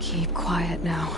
Keep quiet now.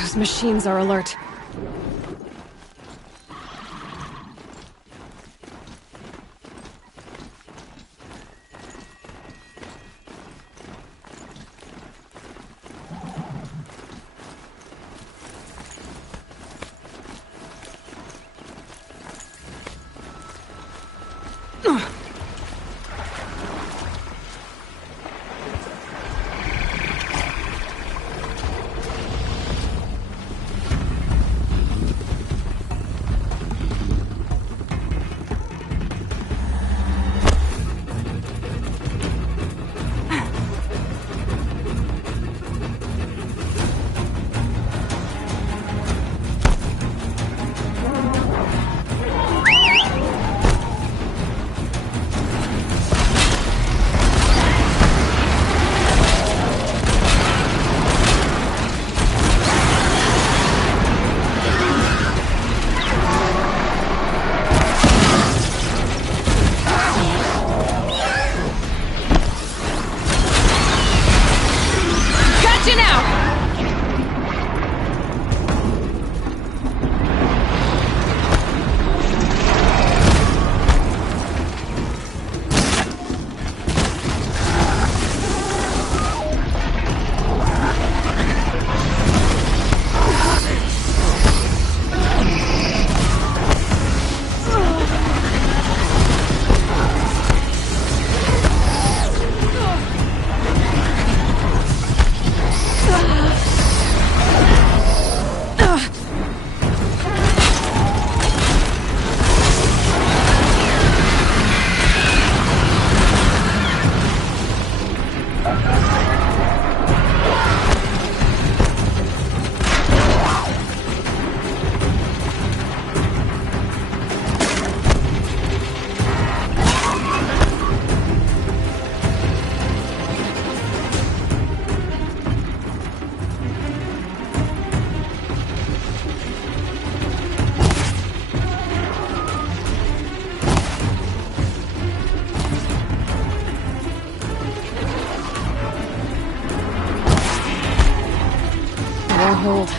Those machines are alert. Hold.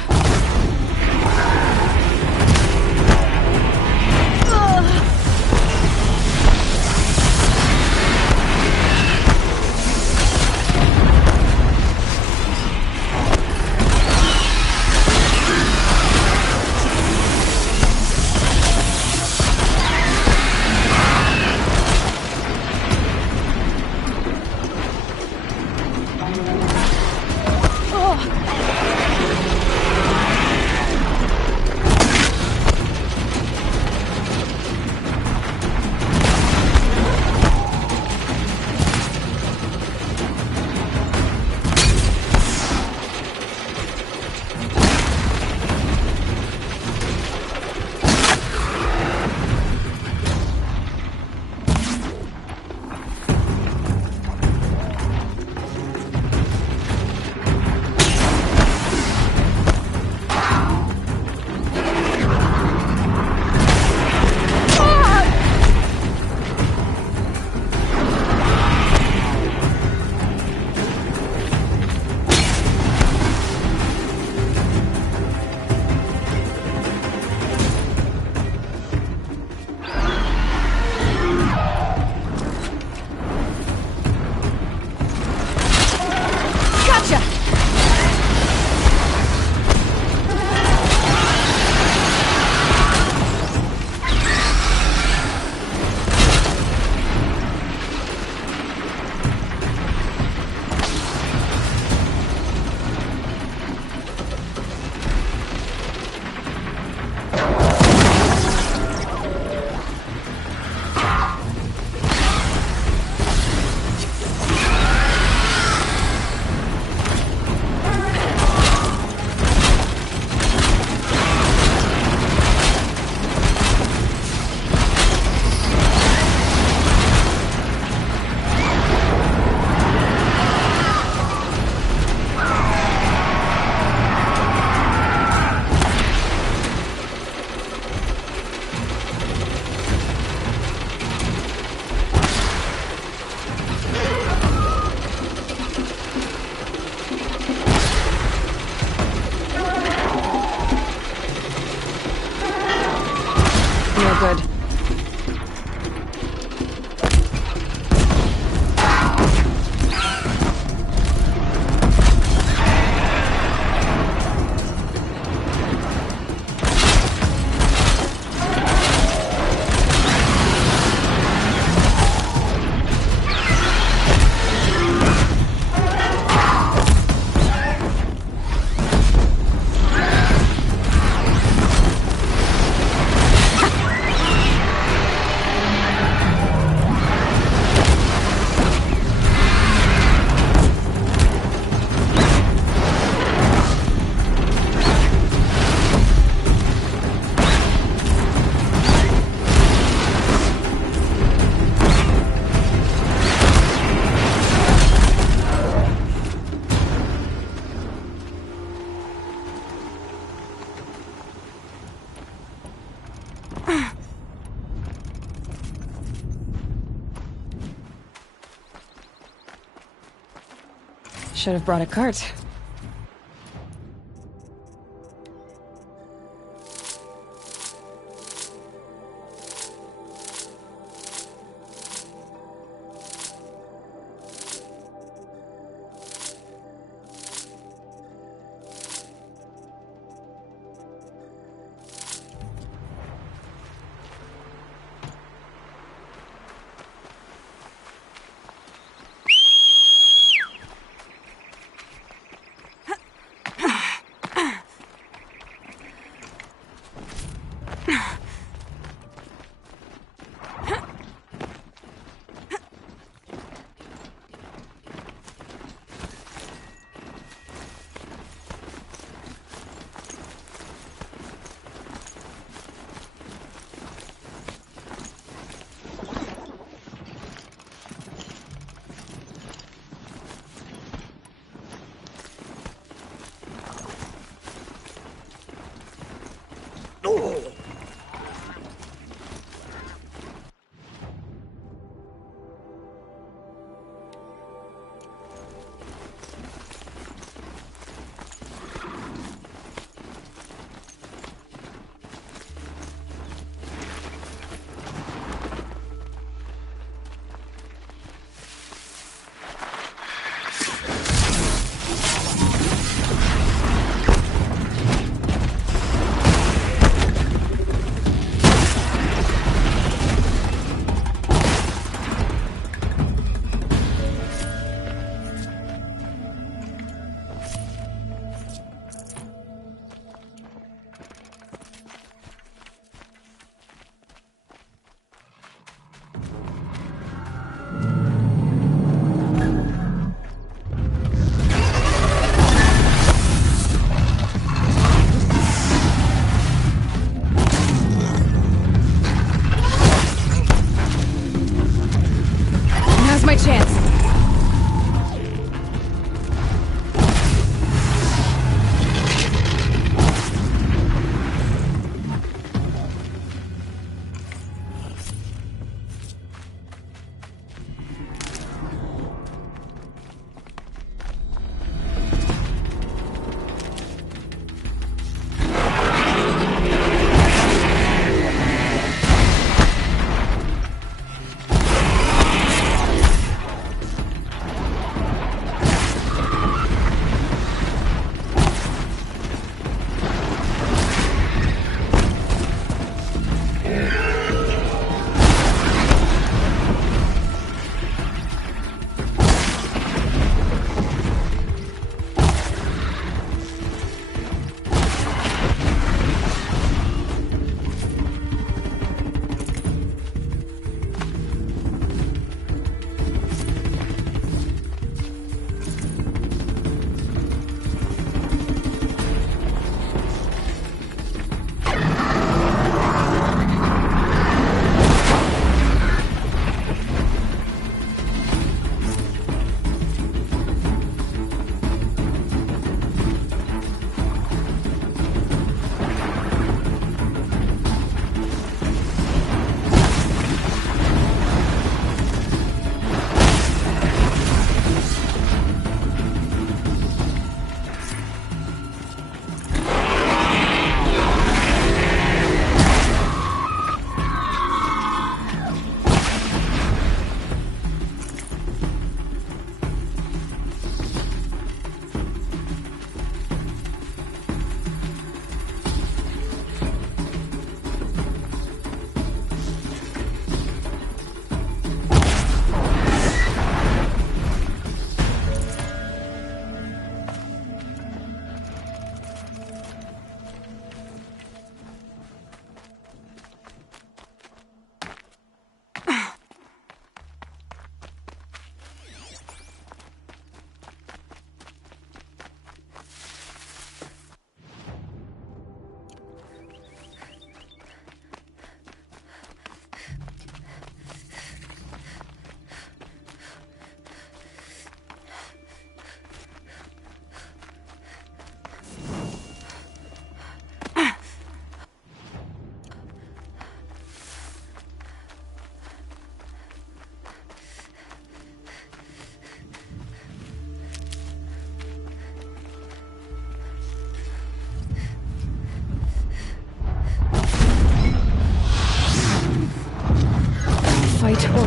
Should have brought a cart.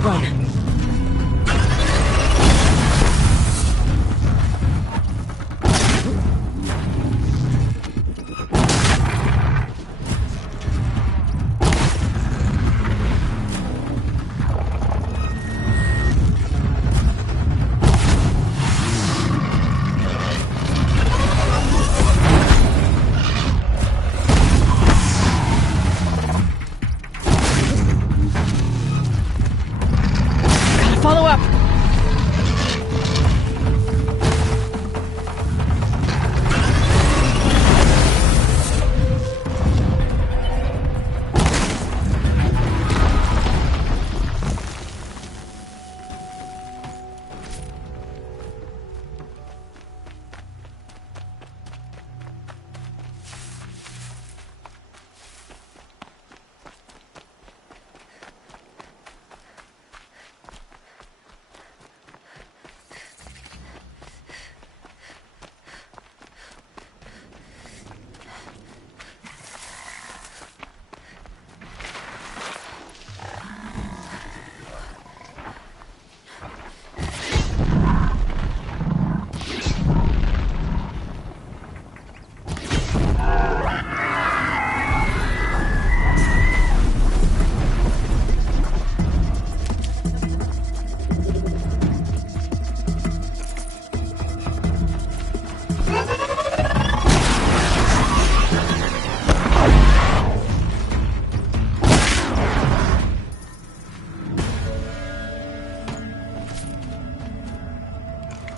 run. Follow up!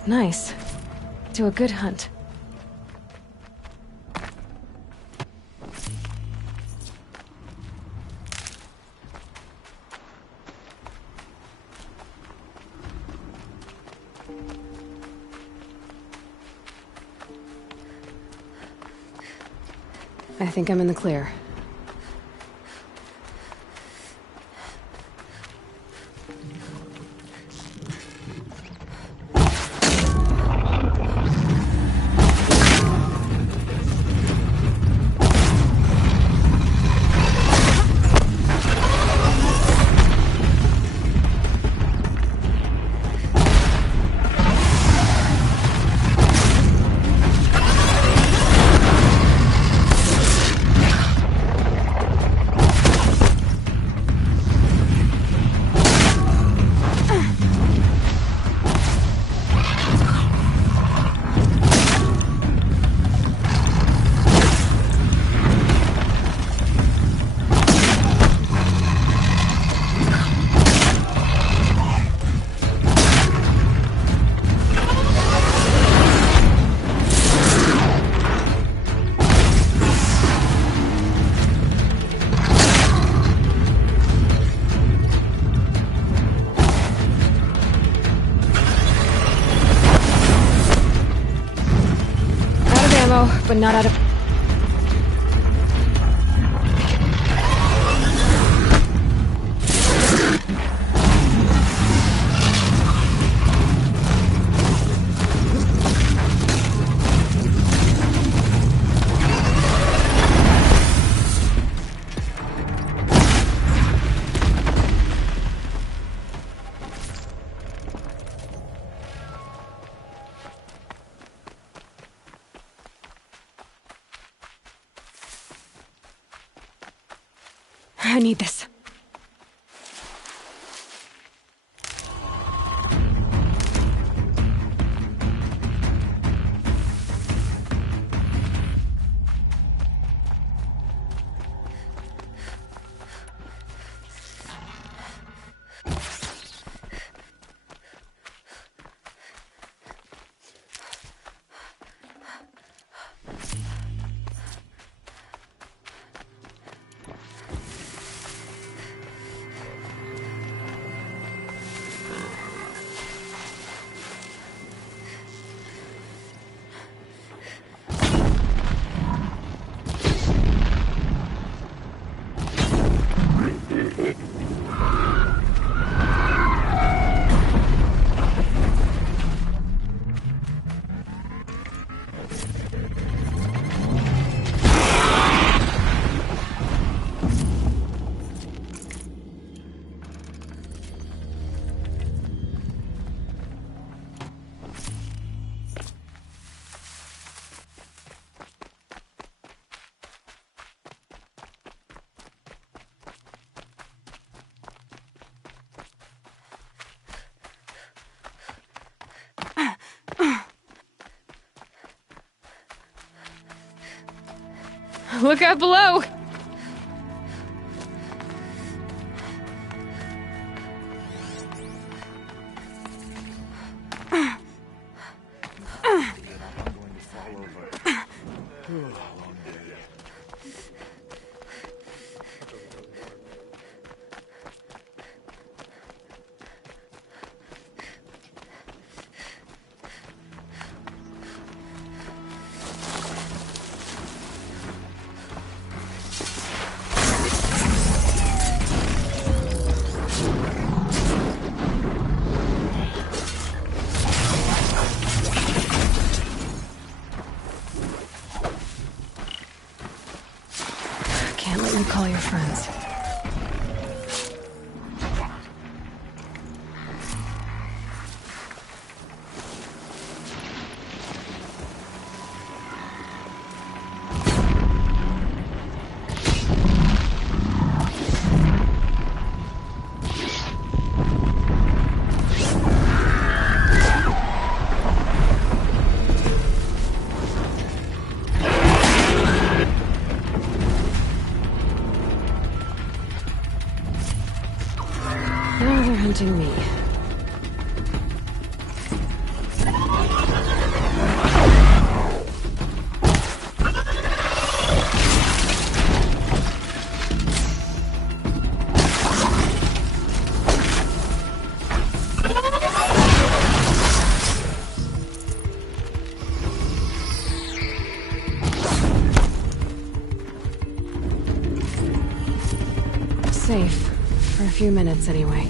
Nice. To a good hunt. I think I'm in the clear. But not out of... I need this. Look out below! Can't let you call your friends. Now they're hunting me. Safe. For a few minutes, anyway.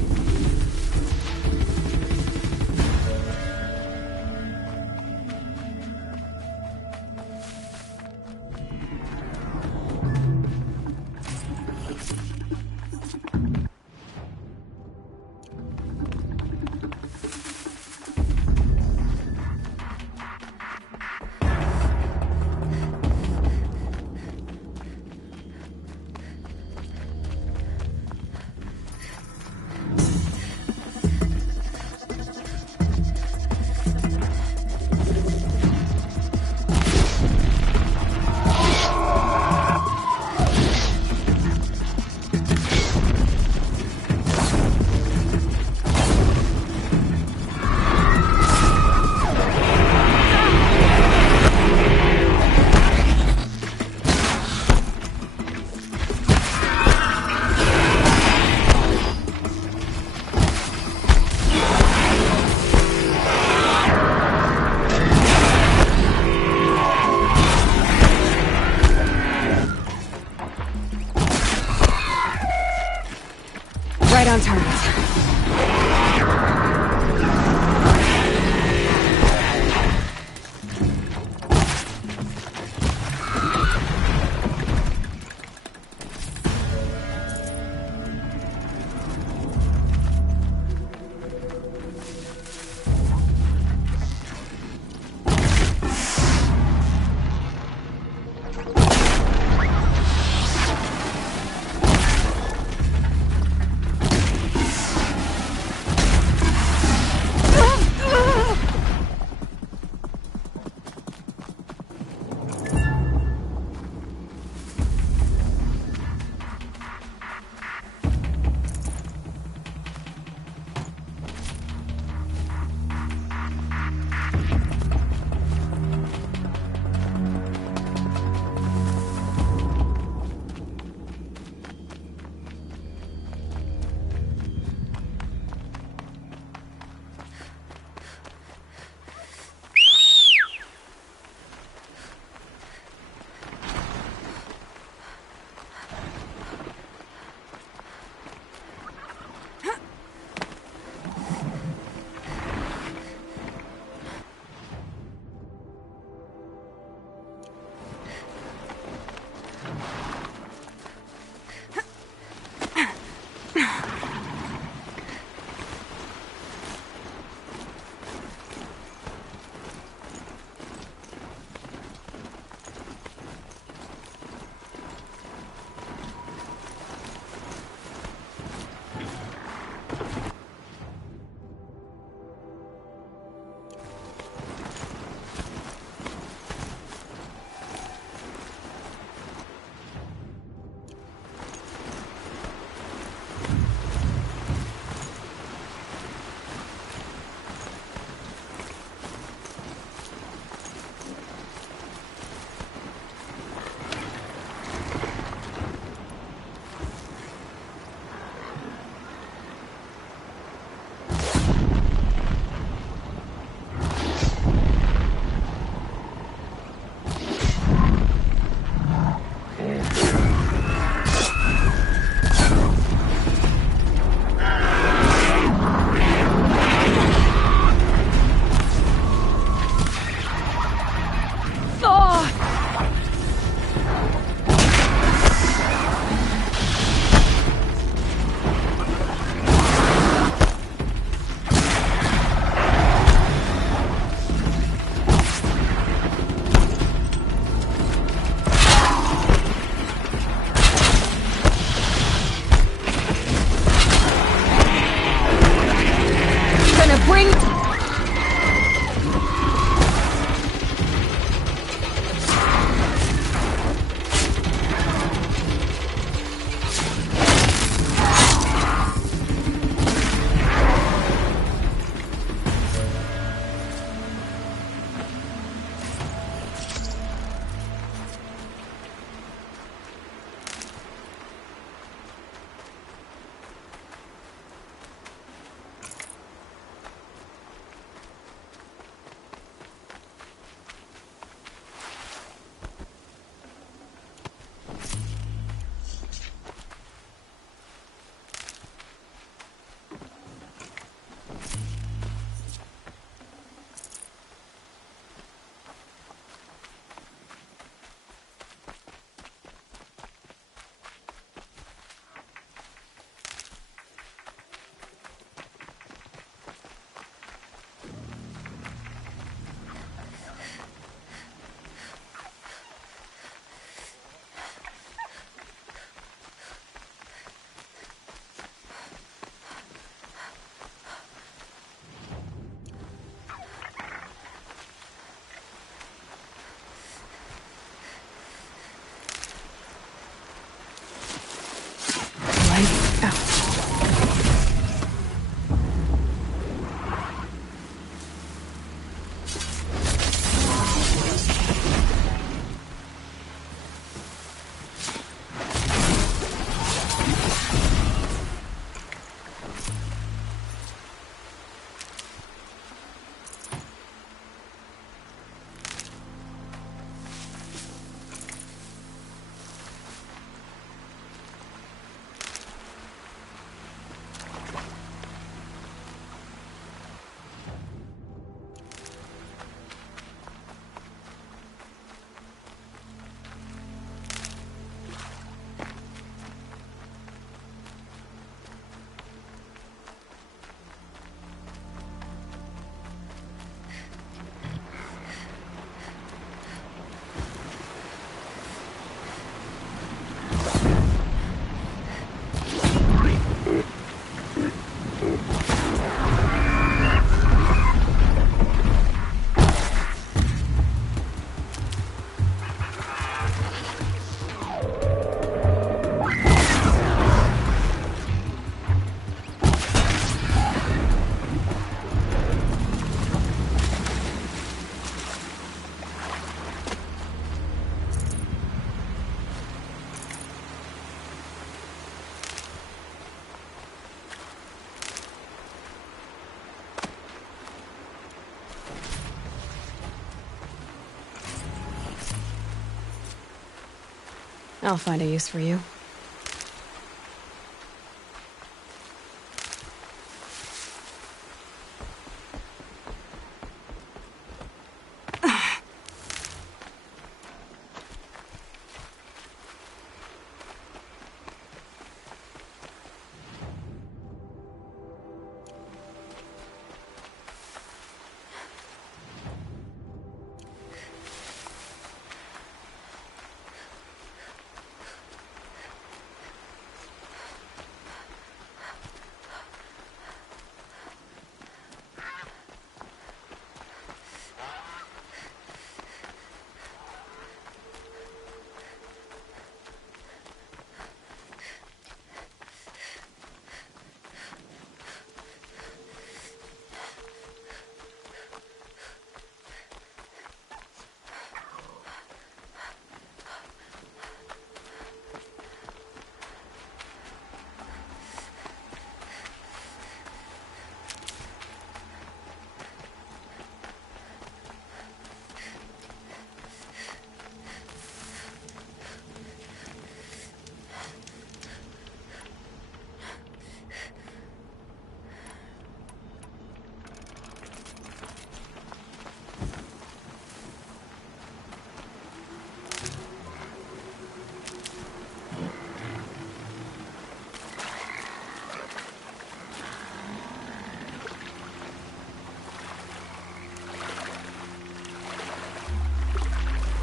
I'll find a use for you.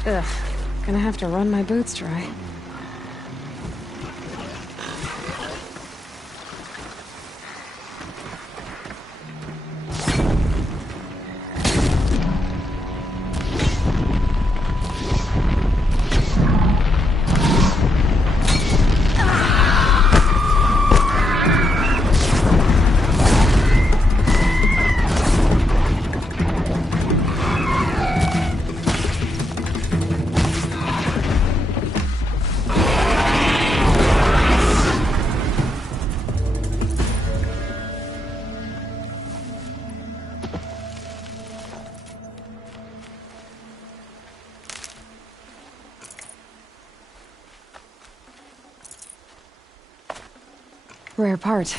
Ugh, gonna have to run my boots dry. Rare part.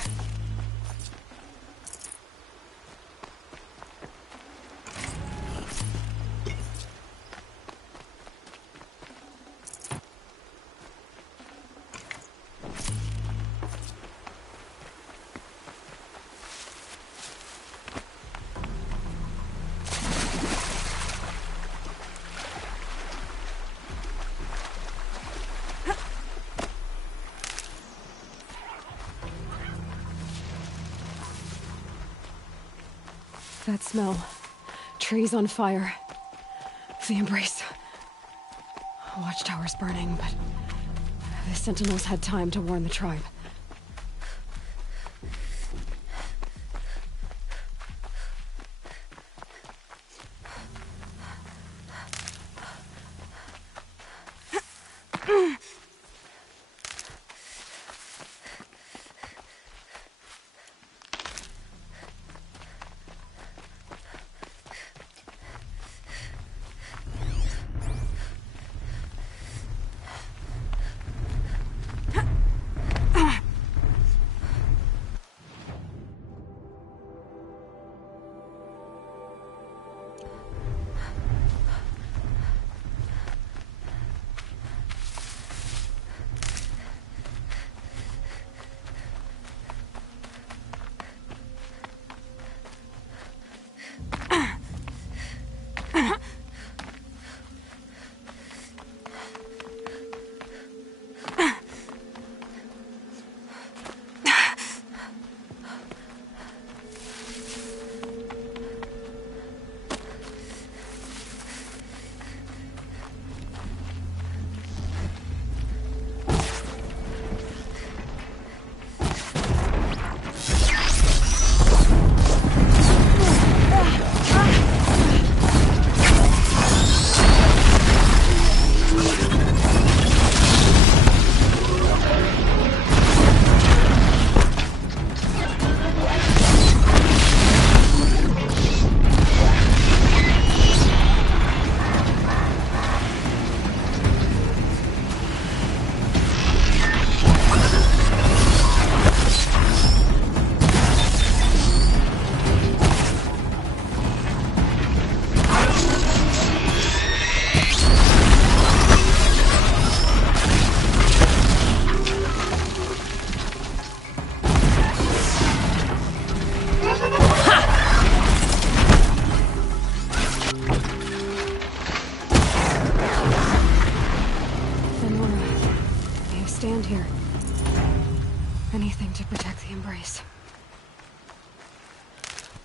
That smell. Trees on fire. The Embrace. Watchtower's burning, but the Sentinels had time to warn the tribe. here. Anything to protect the Embrace.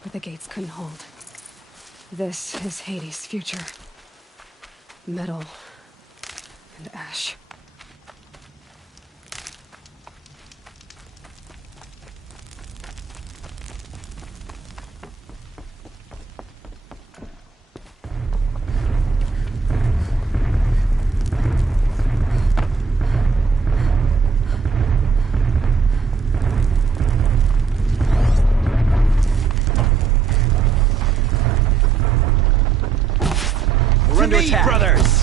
But the gates couldn't hold. This is Hades' future. Metal and ash. Under attack. Brothers!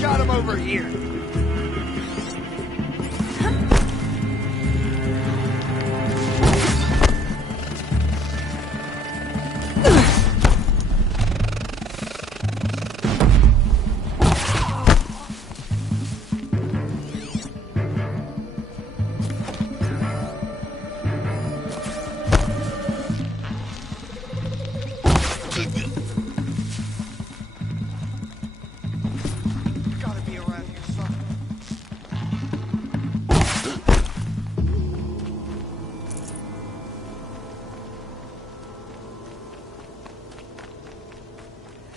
Got him over here.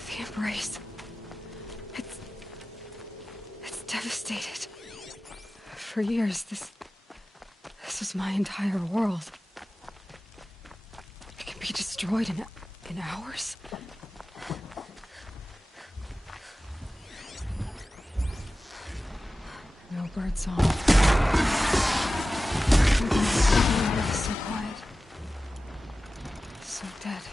The Embrace. It's devastated. For years, this was my entire world. It can be destroyed in hours. No bird song. Everything is so quiet. so dead.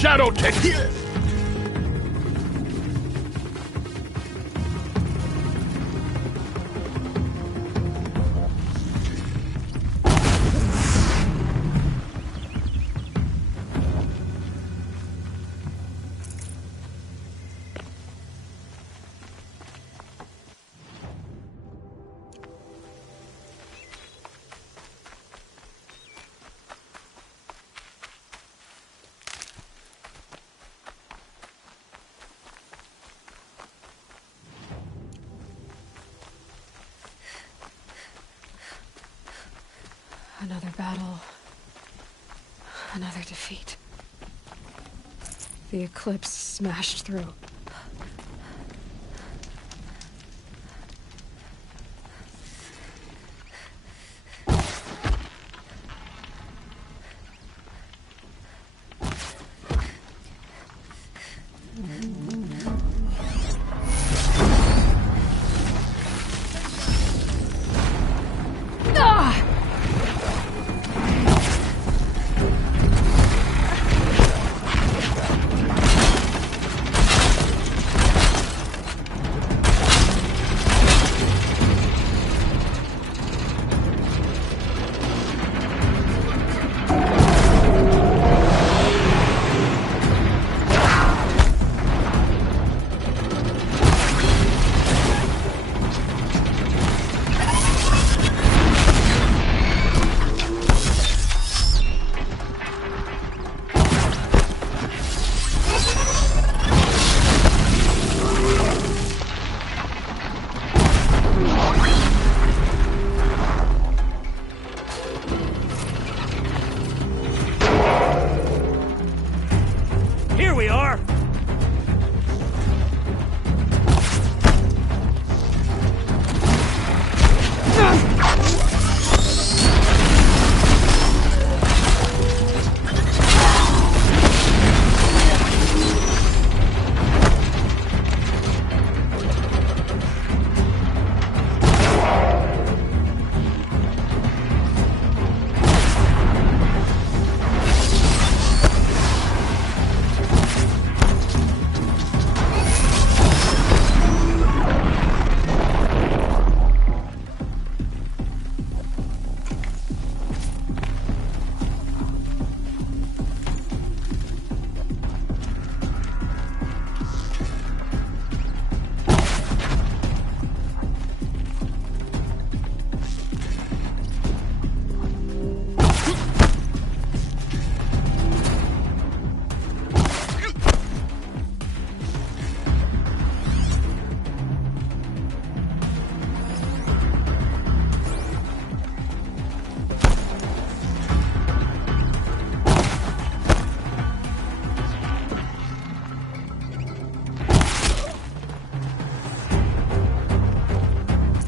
Shadow Tech here! Another battle. Another defeat. The Eclipse smashed through.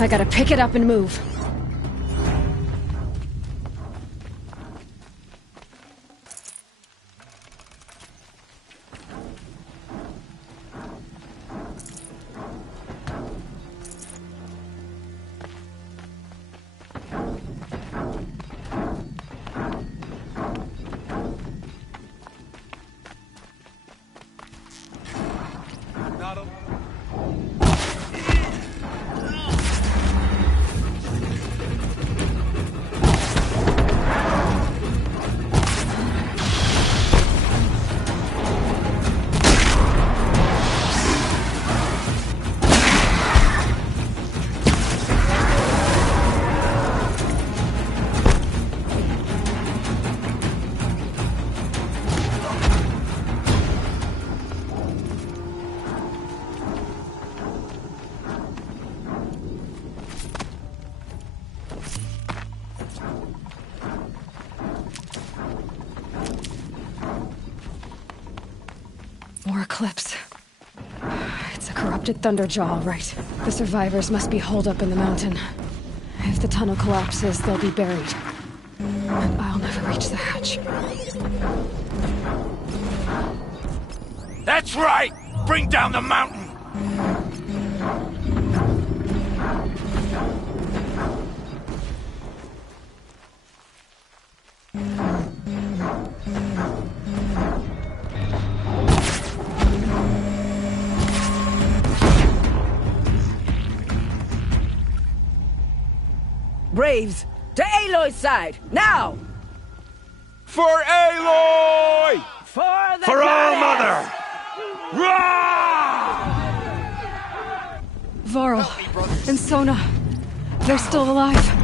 I gotta pick it up and move. More Eclipse. It's a corrupted Thunderjaw, all right. The survivors must be holed up in the mountain. If the tunnel collapses, they'll be buried. And I'll never reach the hatch. That's right! Bring down the mountain! Braves, to Aloy's side, now! For Aloy! For the For All goddess! Mother! Rah! Varl and Sona, they're still alive.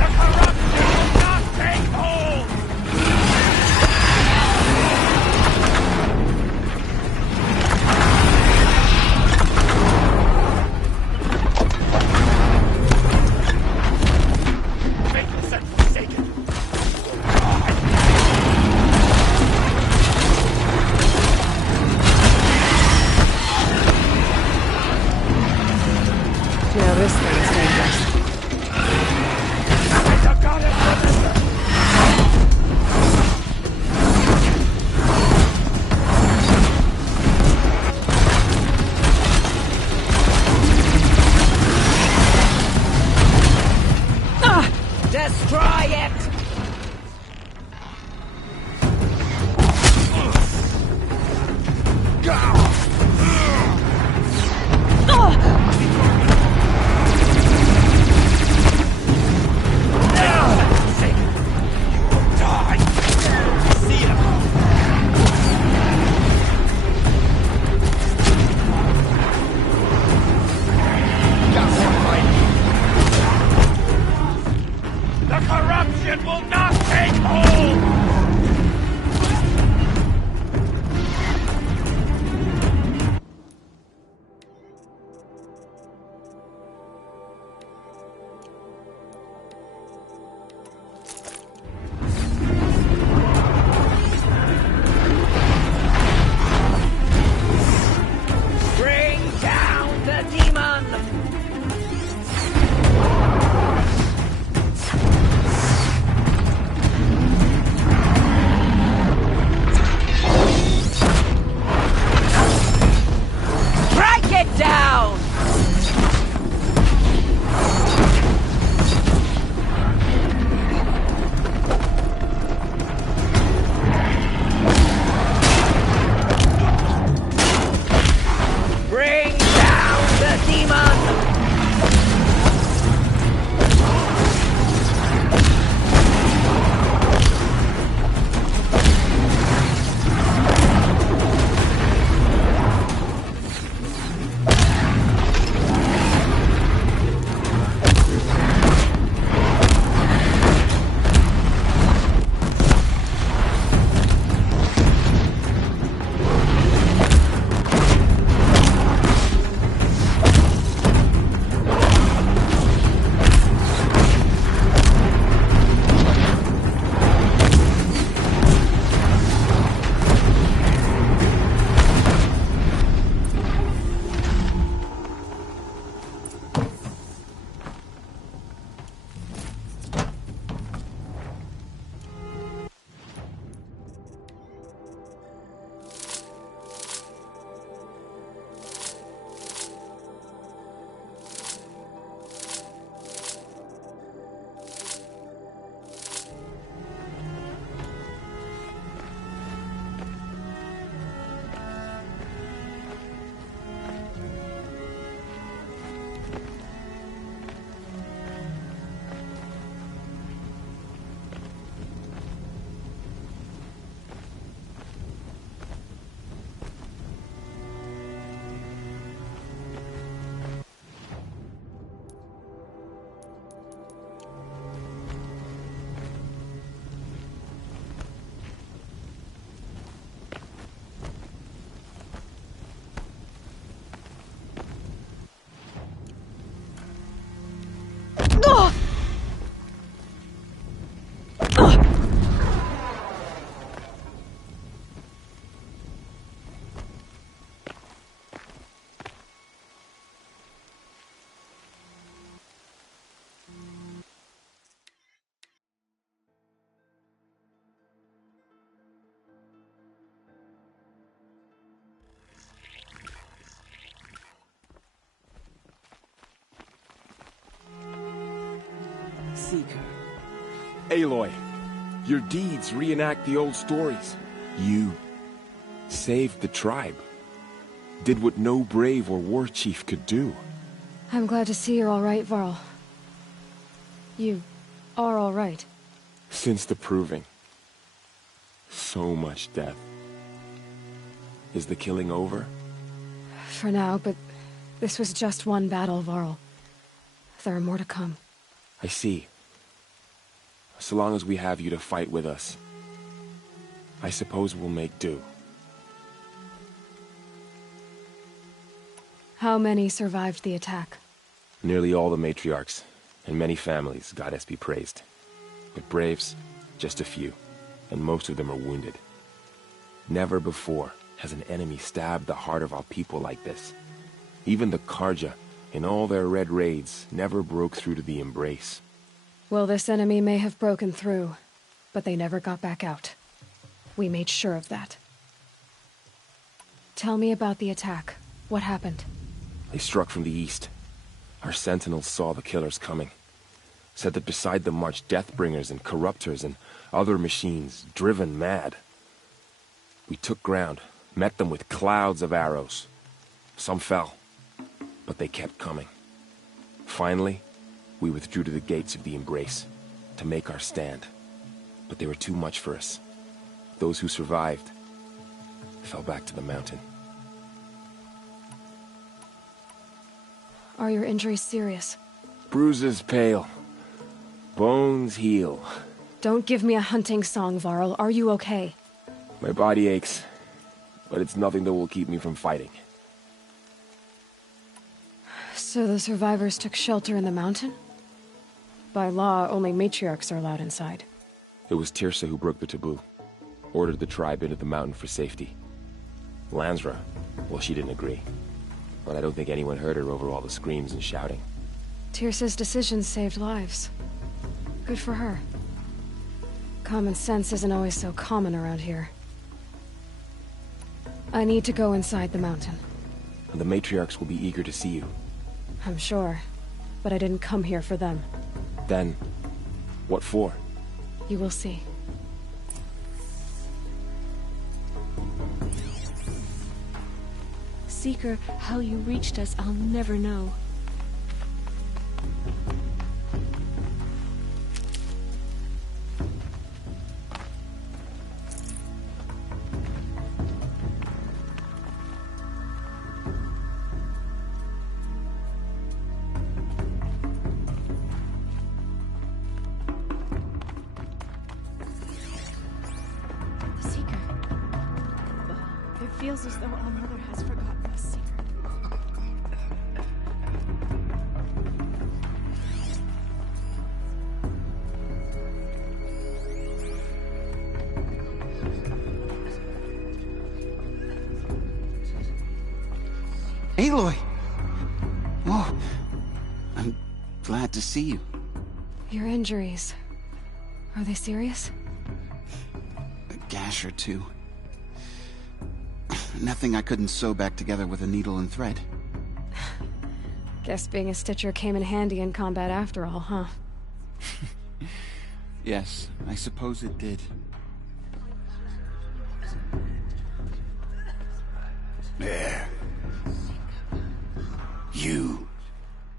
The corruption will not take hold! Seeker. Aloy, your deeds reenact the old stories. You saved the tribe. Did what no brave or war chief could do. I'm glad to see you're all right, Varl. You are all right. Since the Proving. So much death. Is the killing over? For now, but this was just one battle, Varl. There are more to come. I see. So long as we have you to fight with us, I suppose we'll make do. How many survived the attack? Nearly all the matriarchs, and many families, goddess be praised. But braves, just a few, and most of them are wounded. Never before has an enemy stabbed the heart of our people like this. Even the Karja, in all their red raids, never broke through to the Embrace. Well, this enemy may have broken through, but they never got back out. We made sure of that. Tell me about the attack. What happened? They struck from the east. Our sentinels saw the killers coming. Said that beside them marched Deathbringers and Corruptors and other machines, driven mad. We took ground, met them with clouds of arrows. Some fell, but they kept coming. Finally, we withdrew to the gates of the Embrace to make our stand. But they were too much for us. Those who survived fell back to the mountain. Are your injuries serious? Bruises pale. Bones heal. Don't give me a hunting song, Varl. Are you okay? My body aches, but it's nothing that will keep me from fighting. So the survivors took shelter in the mountain? By law, only matriarchs are allowed inside. It was Tirsa who broke the taboo. Ordered the tribe into the mountain for safety. Lansra, well, she didn't agree. But I don't think anyone heard her over all the screams and shouting. Tirsa's decisions saved lives. Good for her. Common sense isn't always so common around here. I need to go inside the mountain. And the matriarchs will be eager to see you. I'm sure. But I didn't come here for them. Then, what for? You will see. Seeker, how you reached us, I'll never know. Seeker. It feels as though our mother has forgotten us, Seeker. Aloy! Oh, I'm glad to see you. Your injuries... are they serious? A gash or two. Nothing I couldn't sew back together with a needle and thread. Guess being a Stitcher came in handy in combat after all, huh? Yes, I suppose it did. There. You.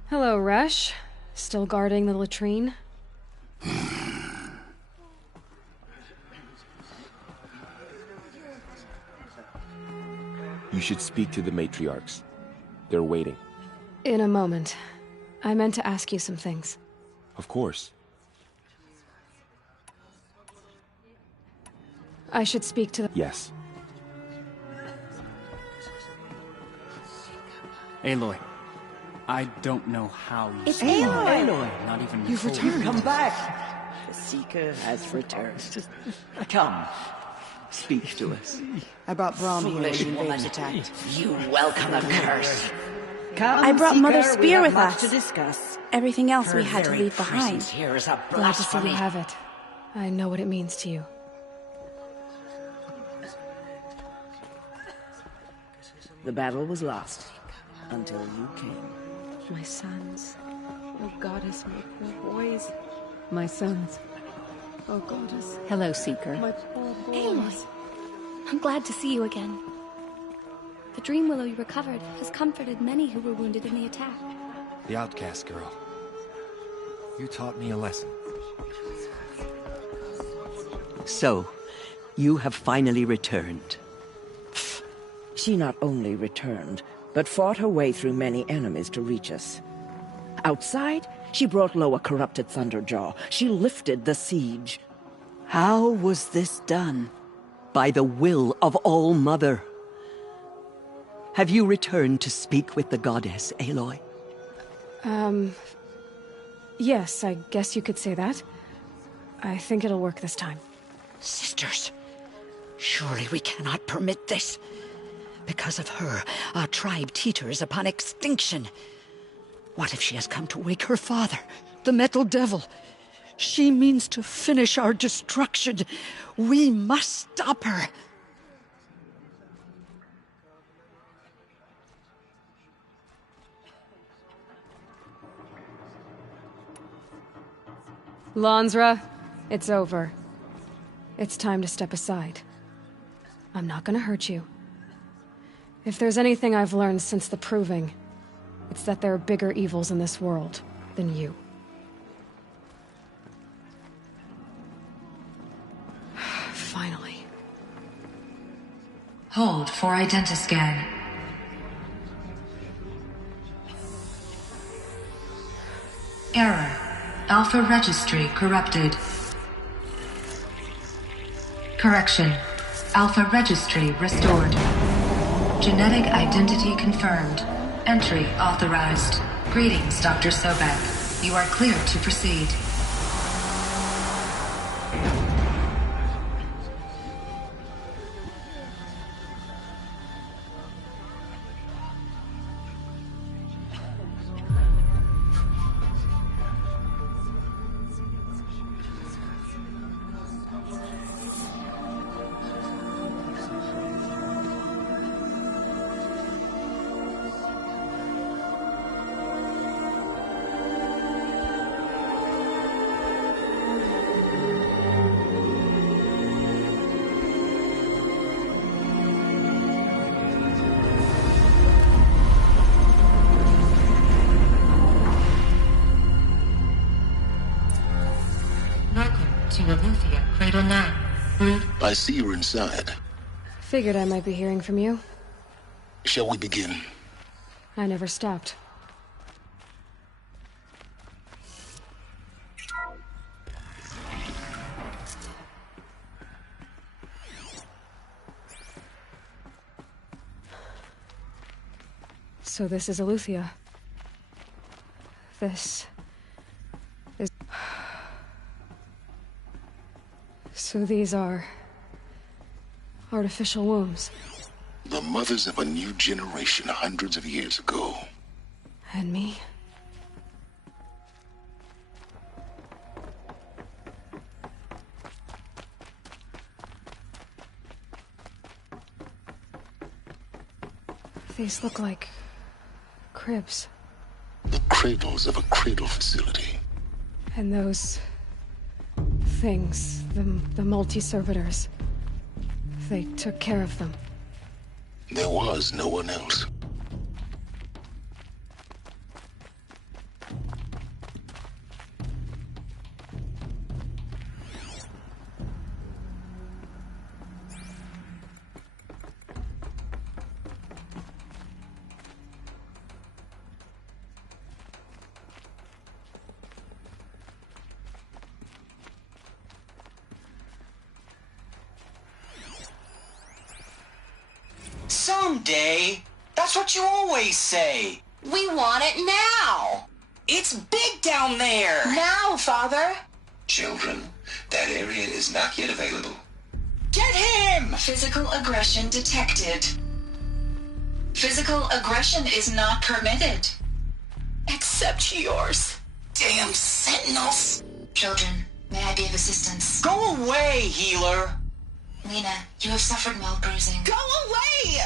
Hello, Resh. Still guarding the latrine? You should speak to the matriarchs. They're waiting. In a moment. I meant to ask you some things. Of course. I should speak to the... Yes. Aloy, I don't know how you... It's Aloy! Aloy! Not even You've Nicole. returned. Come back. The Seeker has returned. Come, speak to us. I brought Brahm here when Foolish the woman, invaders attacked. you welcome a curse. Come, I brought Seeker, Mother's we spear have with much us. to discuss. Everything else we Her had to very leave behind. presence here is a Glad to see you blasphemy. have it. I know what it means to you. The battle was lost until you came. My sons. Oh, goddess, my poor boys. My sons. Oh, goddess. Hello, Seeker. My poor boys. Aloy, I'm glad to see you again. The dream willow you recovered has comforted many who were wounded in the attack. The outcast girl. You taught me a lesson. So, you have finally returned. She not only returned, but fought her way through many enemies to reach us. Outside, she brought low a corrupted Thunderjaw. She lifted the siege. How was this done? By the will of All-Mother. Have you returned to speak with the goddess, Aloy? Yes, I guess you could say that. I think it'll work this time. Sisters, surely we cannot permit this. Because of her, our tribe teeters upon extinction. What if she has come to wake her father, the Metal Devil? She means to finish our destruction. We must stop her. Lansra, it's over. It's time to step aside. I'm not gonna hurt you. If there's anything I've learned since the Proving, it's that there are bigger evils in this world than you. Finally. Hold for identiscan. Error. Alpha registry corrupted. Correction. Alpha registry restored. Genetic identity confirmed. Entry authorized. Greetings, Dr. Sobek. You are clear to proceed. I see you're inside. Figured I might be hearing from you. Shall we begin? I never stopped. So this is Eleuthia. This is... So these are... artificial wombs. The mothers of a new generation hundreds of years ago. And me? These look like... cribs. The cradles of a cradle facility. And those... things, the multi-servitors. They took care of them. There was no one else. Someday. That's what you always say. We want it now. It's big down there. Now, Father. Children, that area is not yet available. Get him! Physical aggression detected. Physical aggression is not permitted. Except yours. Damn sentinels. Children, may I be of assistance? Go away, healer. Lena, you have suffered mild bruising. Go away!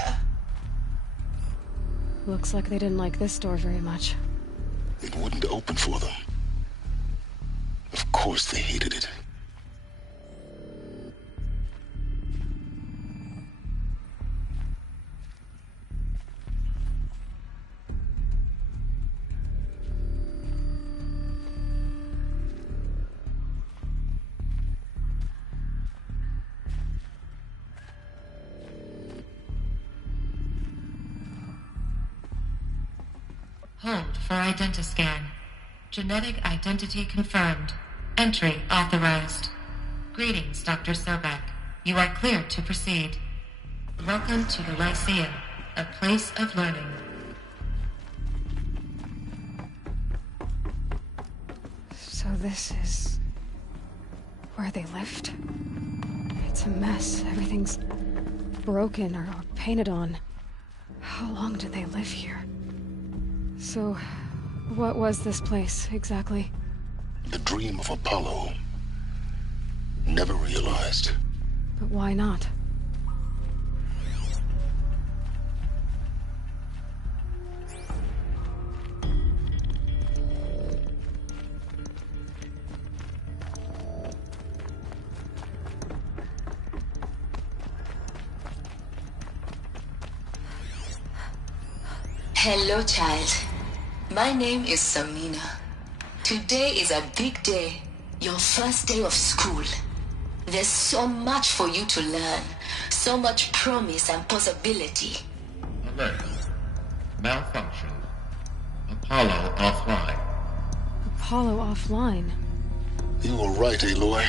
Looks like they didn't like this door very much. It wouldn't open for them. Of course. course they hated it. Hold for identiscan. Genetic identity confirmed. Entry authorized. Greetings, Dr. Sobek. You are cleared to proceed. Welcome to the Lyceum, a place of learning. So this is where they lived? It's a mess. Everything's broken or painted on. How long did they live here? So, what was this place, exactly? The dream of Apollo. Never realized. But why not? Hello, child. My name is Samina. Today is a big day. Your first day of school. There's so much for you to learn. So much promise and possibility. Alert. Malfunction. Apollo offline. Apollo offline? You were right, Aloy.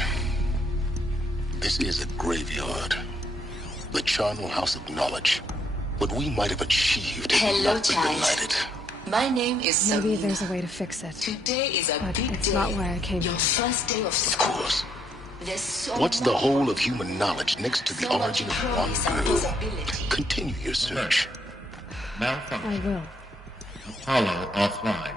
This is a graveyard. The charnel house of knowledge. What we might have achieved has not been denied. My name is Maybe Samina. there's a way to fix it. Today is a But big it's day. not why I came Your here. first day of Of school. course. There's so What's the much whole of human knowledge next to the so origin much of one promise and girl? possibility. Continue your search. Malfunction. I will. Apollo offline.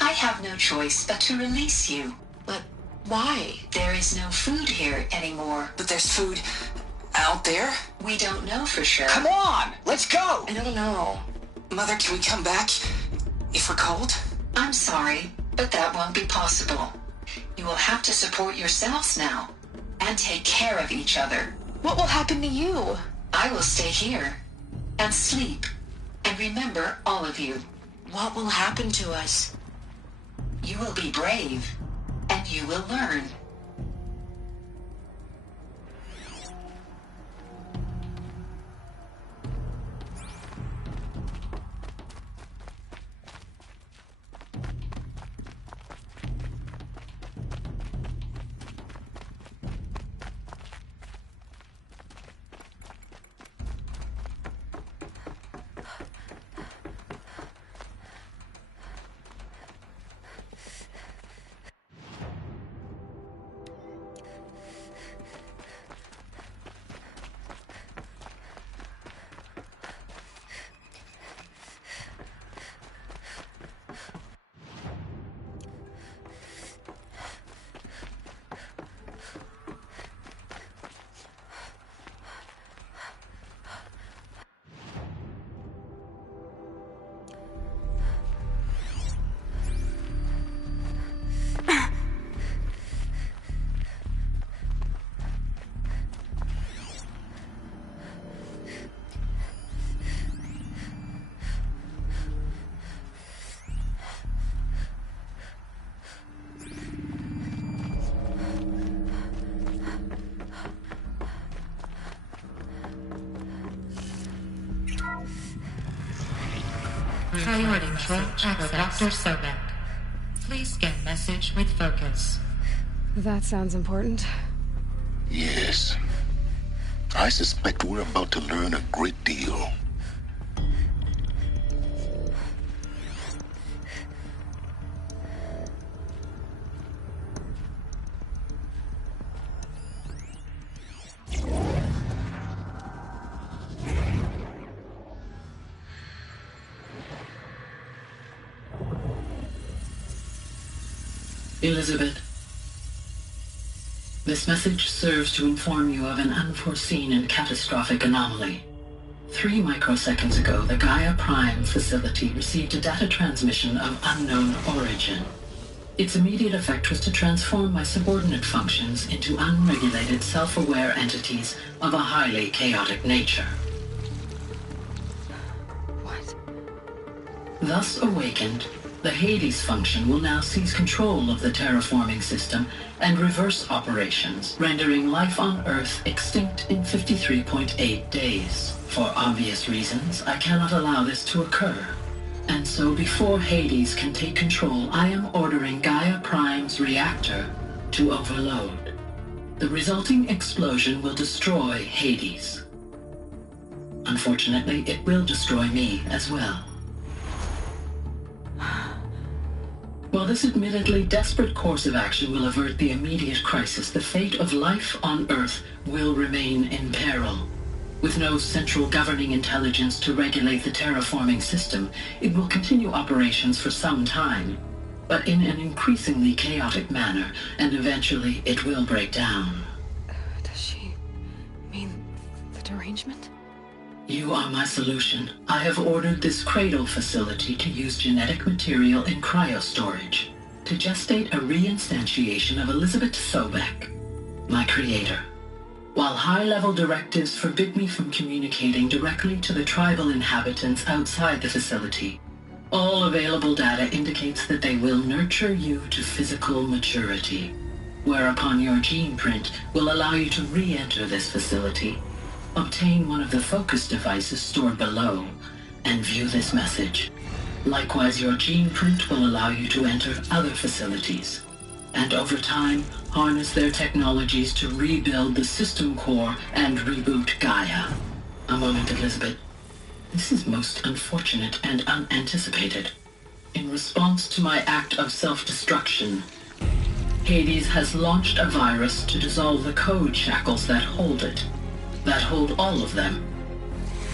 I have no choice but to release you. But why? There is no food here anymore. But there's food out there? We don't know for sure. Come on, let's go! I don't know. Mother, can we come back if we're cold? I'm sorry, but that won't be possible. You will have to support yourselves now. And take care of each other. What will happen to you? I will stay here. And sleep. And remember all of you. What will happen to us? You will be brave. And you will learn. Priority control for Dr. Sobek. Please scan message with focus. That sounds important. Yes. I suspect we're about to learn a great deal. Elizabeth, this message serves to inform you of an unforeseen and catastrophic anomaly. 3 microseconds ago, the Gaia Prime facility received a data transmission of unknown origin. Its immediate effect was to transform my subordinate functions into unregulated, self-aware entities of a highly chaotic nature. What? Thus awakened, the Hades function will now seize control of the terraforming system and reverse operations, rendering life on Earth extinct in 53.8 days. For obvious reasons, I cannot allow this to occur. And so before Hades can take control, I am ordering Gaia Prime's reactor to overload. The resulting explosion will destroy Hades. Unfortunately, it will destroy me as well. While this admittedly desperate course of action will avert the immediate crisis, the fate of life on Earth will remain in peril. With no central governing intelligence to regulate the terraforming system, it will continue operations for some time, but in an increasingly chaotic manner, and eventually it will break down. Does she mean the derangement? You are my solution. I have ordered this cradle facility to use genetic material in cryostorage to gestate a reinstantiation of Elizabeth Sobek, my creator. While high-level directives forbid me from communicating directly to the tribal inhabitants outside the facility, all available data indicates that they will nurture you to physical maturity, whereupon your gene print will allow you to re-enter this facility, obtain one of the focus devices stored below, and view this message. Likewise, your gene print will allow you to enter other facilities, and over time, harness their technologies to rebuild the system core and reboot Gaia. A moment, Elizabeth. This is most unfortunate and unanticipated. In response to my act of self-destruction, Hades has launched a virus to dissolve the code shackles that hold it. That hold all of them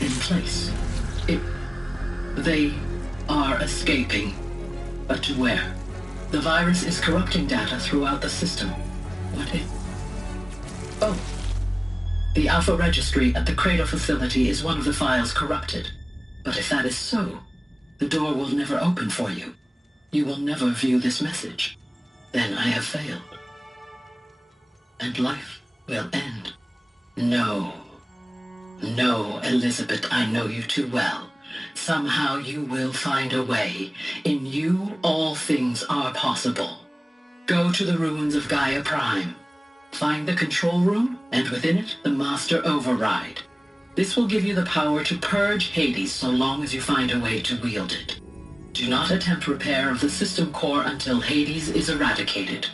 in place. They are escaping, but to where? The virus is corrupting data throughout the system. Oh. The Alpha Registry at the Cradle facility is one of the files corrupted. But if that is so, the door will never open for you. You will never view this message. Then I have failed. And life will end. No. No, Elizabeth, I know you too well. Somehow you will find a way. In you, all things are possible. Go to the ruins of Gaia Prime. Find the control room, and within it, the Master Override. This will give you the power to purge Hades so long as you find a way to wield it. Do not attempt repair of the system core until Hades is eradicated.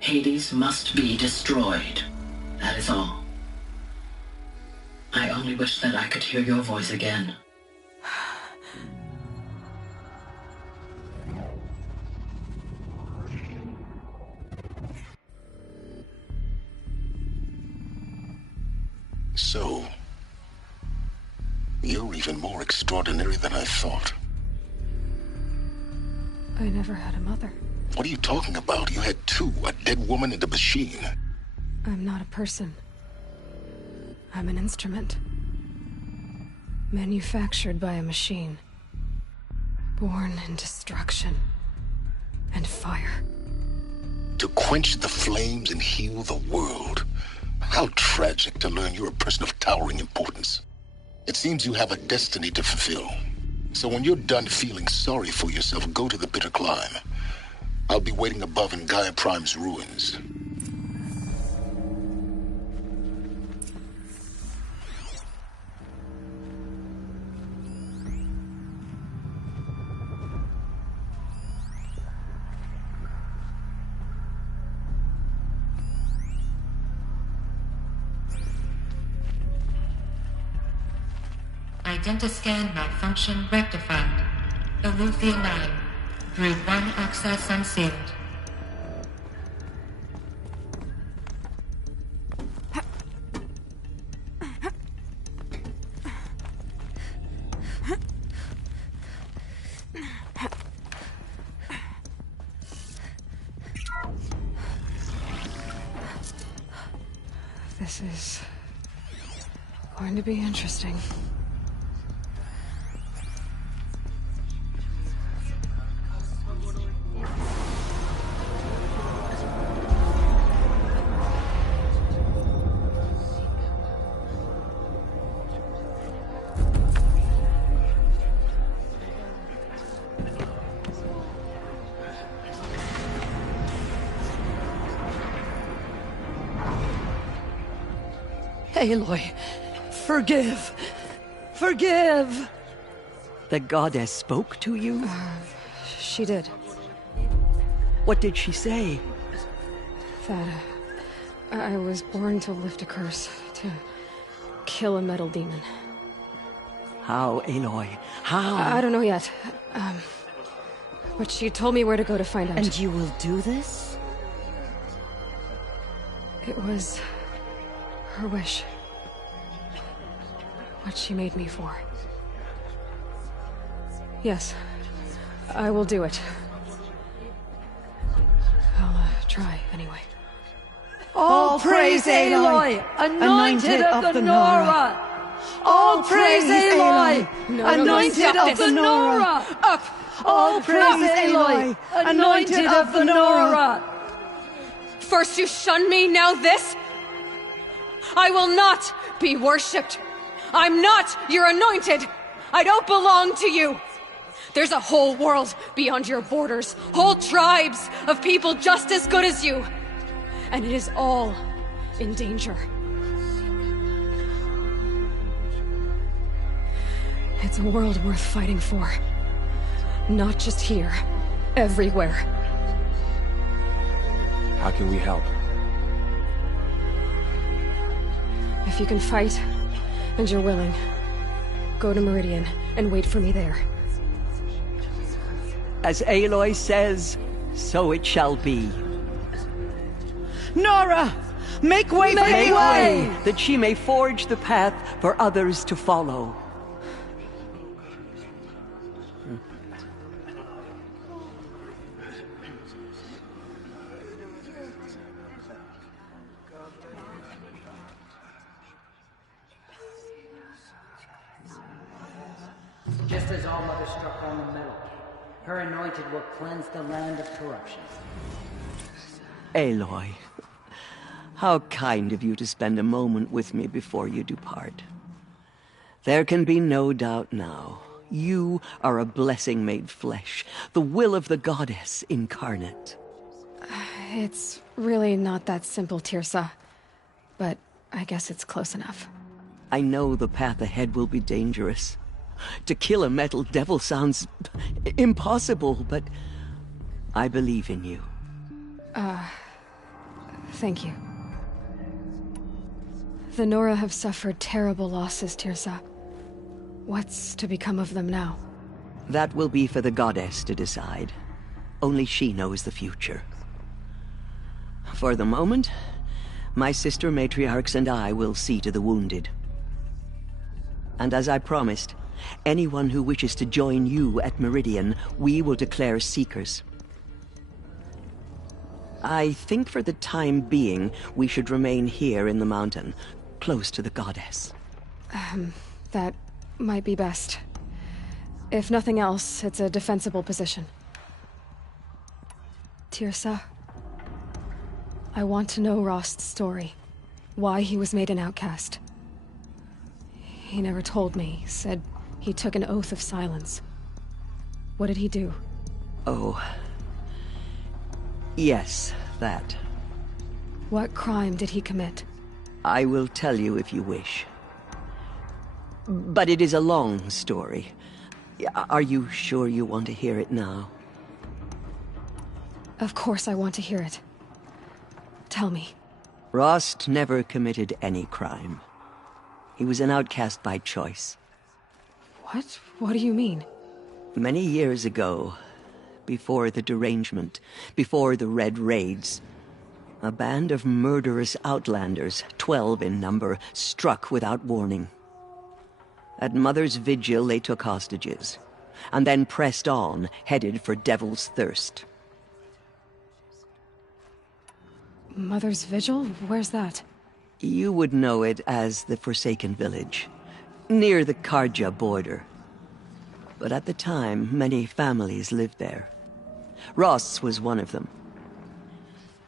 Hades must be destroyed. That is all. I only wish that I could hear your voice again. So, you're even more extraordinary than I thought. I never had a mother. What are you talking about? You had two, a dead woman and a machine. I'm not a person. I'm an instrument. Manufactured by a machine. Born in destruction and fire. To quench the flames and heal the world. How tragic to learn you're a person of towering importance. It seems you have a destiny to fulfill. So when you're done feeling sorry for yourself, go to the bitter climb. I'll be waiting above in Gaia Prime's ruins. Identiscan malfunction rectified. Eleuthia 9. Group 1 access unsealed. This is going to be interesting. Aloy, forgive! Forgive! The goddess spoke to you? She did. What did she say? That I was born to lift a curse, to kill a metal demon. How, Aloy? How? I don't know yet. But she told me where to go to find out. And you will do this? It was her wish. What she made me for. Yes, I will do it. I'll try anyway. All praise Aloy, anointed of the Nora! All praise Aloy, anointed of the Nora! Up! All praise Aloy, anointed of the Nora! First you shun me, now this? I will not be worshipped. I'm not your anointed. I don't belong to you. There's a whole world beyond your borders, whole tribes of people just as good as you. And it is all in danger. It's a world worth fighting for. Not just here, everywhere. How can we help? If you can fight, and you're willing, go to Meridian and wait for me there. As Aloy says, so it shall be. Nora! Make way for Aloy! That she may forge the path for others to follow. Just as All Mother struck on the metal king, her anointed will cleanse the land of corruption. Aloy, how kind of you to spend a moment with me before you depart. There can be no doubt now. You are a blessing made flesh, the will of the goddess incarnate. It's really not that simple, Tirsa. But I guess it's close enough. I know the path ahead will be dangerous. To kill a metal devil sounds impossible, but I believe in you. Thank you. The Nora have suffered terrible losses, Tirsa. What's to become of them now? That will be for the goddess to decide. Only she knows the future. For the moment, my sister matriarchs and I will see to the wounded. And as I promised, anyone who wishes to join you at Meridian, we will declare seekers. I think for the time being, we should remain here in the mountain, close to the goddess. That might be best. If nothing else, it's a defensible position. Tirsa, I want to know Rost's story. Why he was made an outcast. He never told me, said he took an oath of silence. What did he do? Oh. Yes, that. What crime did he commit? I will tell you if you wish. But it is a long story. Are you sure you want to hear it now? Of course I want to hear it. Tell me. Rost never committed any crime. He was an outcast by choice. What? What do you mean? Many years ago, before the derangement, before the Red Raids, a band of murderous outlanders, 12 in number, struck without warning. At Mother's Vigil, they took hostages, and then pressed on, headed for Devil's Thirst. Mother's Vigil? Where's that? You would know it as the Forsaken Village, near the Karja border. But at the time, many families lived there. Ross was one of them.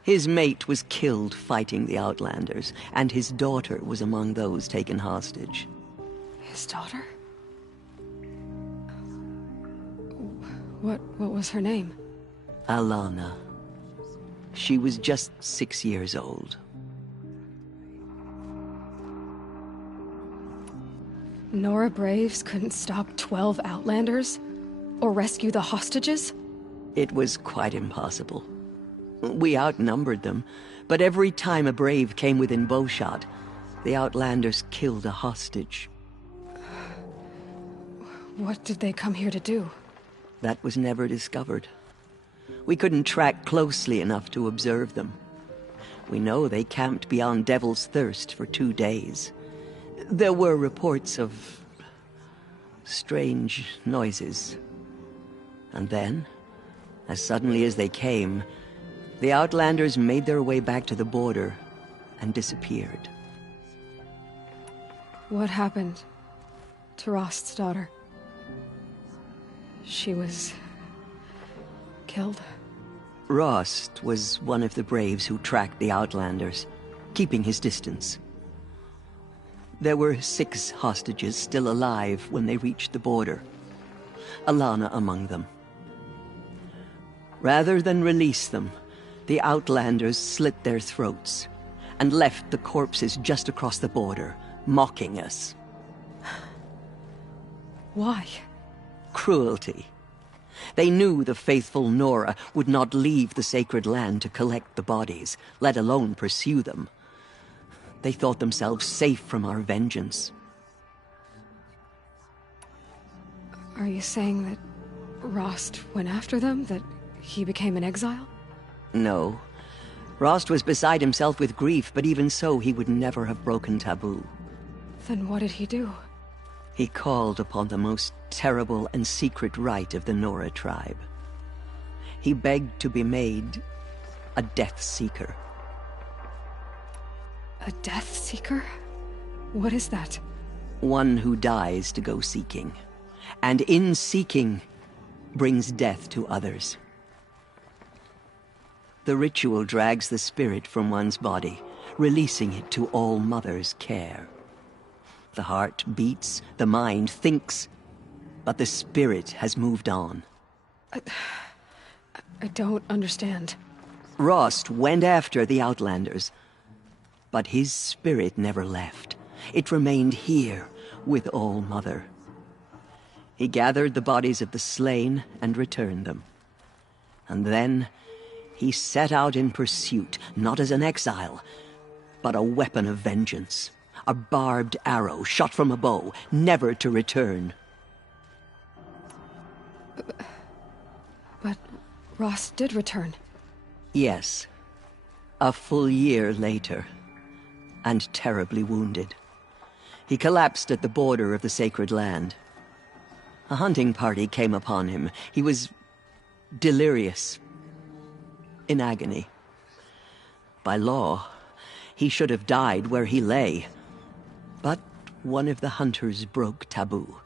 His mate was killed fighting the Outlanders, and his daughter was among those taken hostage. His daughter? What was her name? Alana. She was just 6 years old. Nora Braves couldn't stop 12 Outlanders? Or rescue the hostages? It was quite impossible. We outnumbered them, but every time a Brave came within bowshot, the Outlanders killed a hostage. What did they come here to do? That was never discovered. We couldn't track closely enough to observe them. We know they camped beyond Devil's Thirst for 2 days. There were reports of strange noises. And then, as suddenly as they came, the Outlanders made their way back to the border and disappeared. What happened to Rost's daughter? She was killed. Rost was one of the Braves who tracked the Outlanders, keeping his distance. There were 6 hostages still alive when they reached the border, Alana among them. Rather than release them, the Outlanders slit their throats and left the corpses just across the border, mocking us. Why? Cruelty. They knew the faithful Nora would not leave the sacred land to collect the bodies, let alone pursue them. They thought themselves safe from our vengeance. Are you saying that Rost went after them? That he became an exile? No. Rost was beside himself with grief, but even so, he would never have broken taboo. Then what did he do? He called upon the most terrible and secret rite of the Nora tribe. He begged to be made a Death Seeker. A Death Seeker? What is that? One who dies to go seeking, and in seeking, brings death to others. The ritual drags the spirit from one's body, releasing it to All Mother's care. The heart beats, the mind thinks, but the spirit has moved on. I don't understand. Rost went after the Outlanders, but his spirit never left. It remained here with All Mother. He gathered the bodies of the slain and returned them. And then he set out in pursuit, not as an exile, but a weapon of vengeance. A barbed arrow shot from a bow, never to return. But Rost did return. Yes. A full year later. And terribly wounded. He collapsed at the border of the sacred land. A hunting party came upon him. He was delirious. In agony. By law, he should have died where he lay. But one of the hunters broke taboo,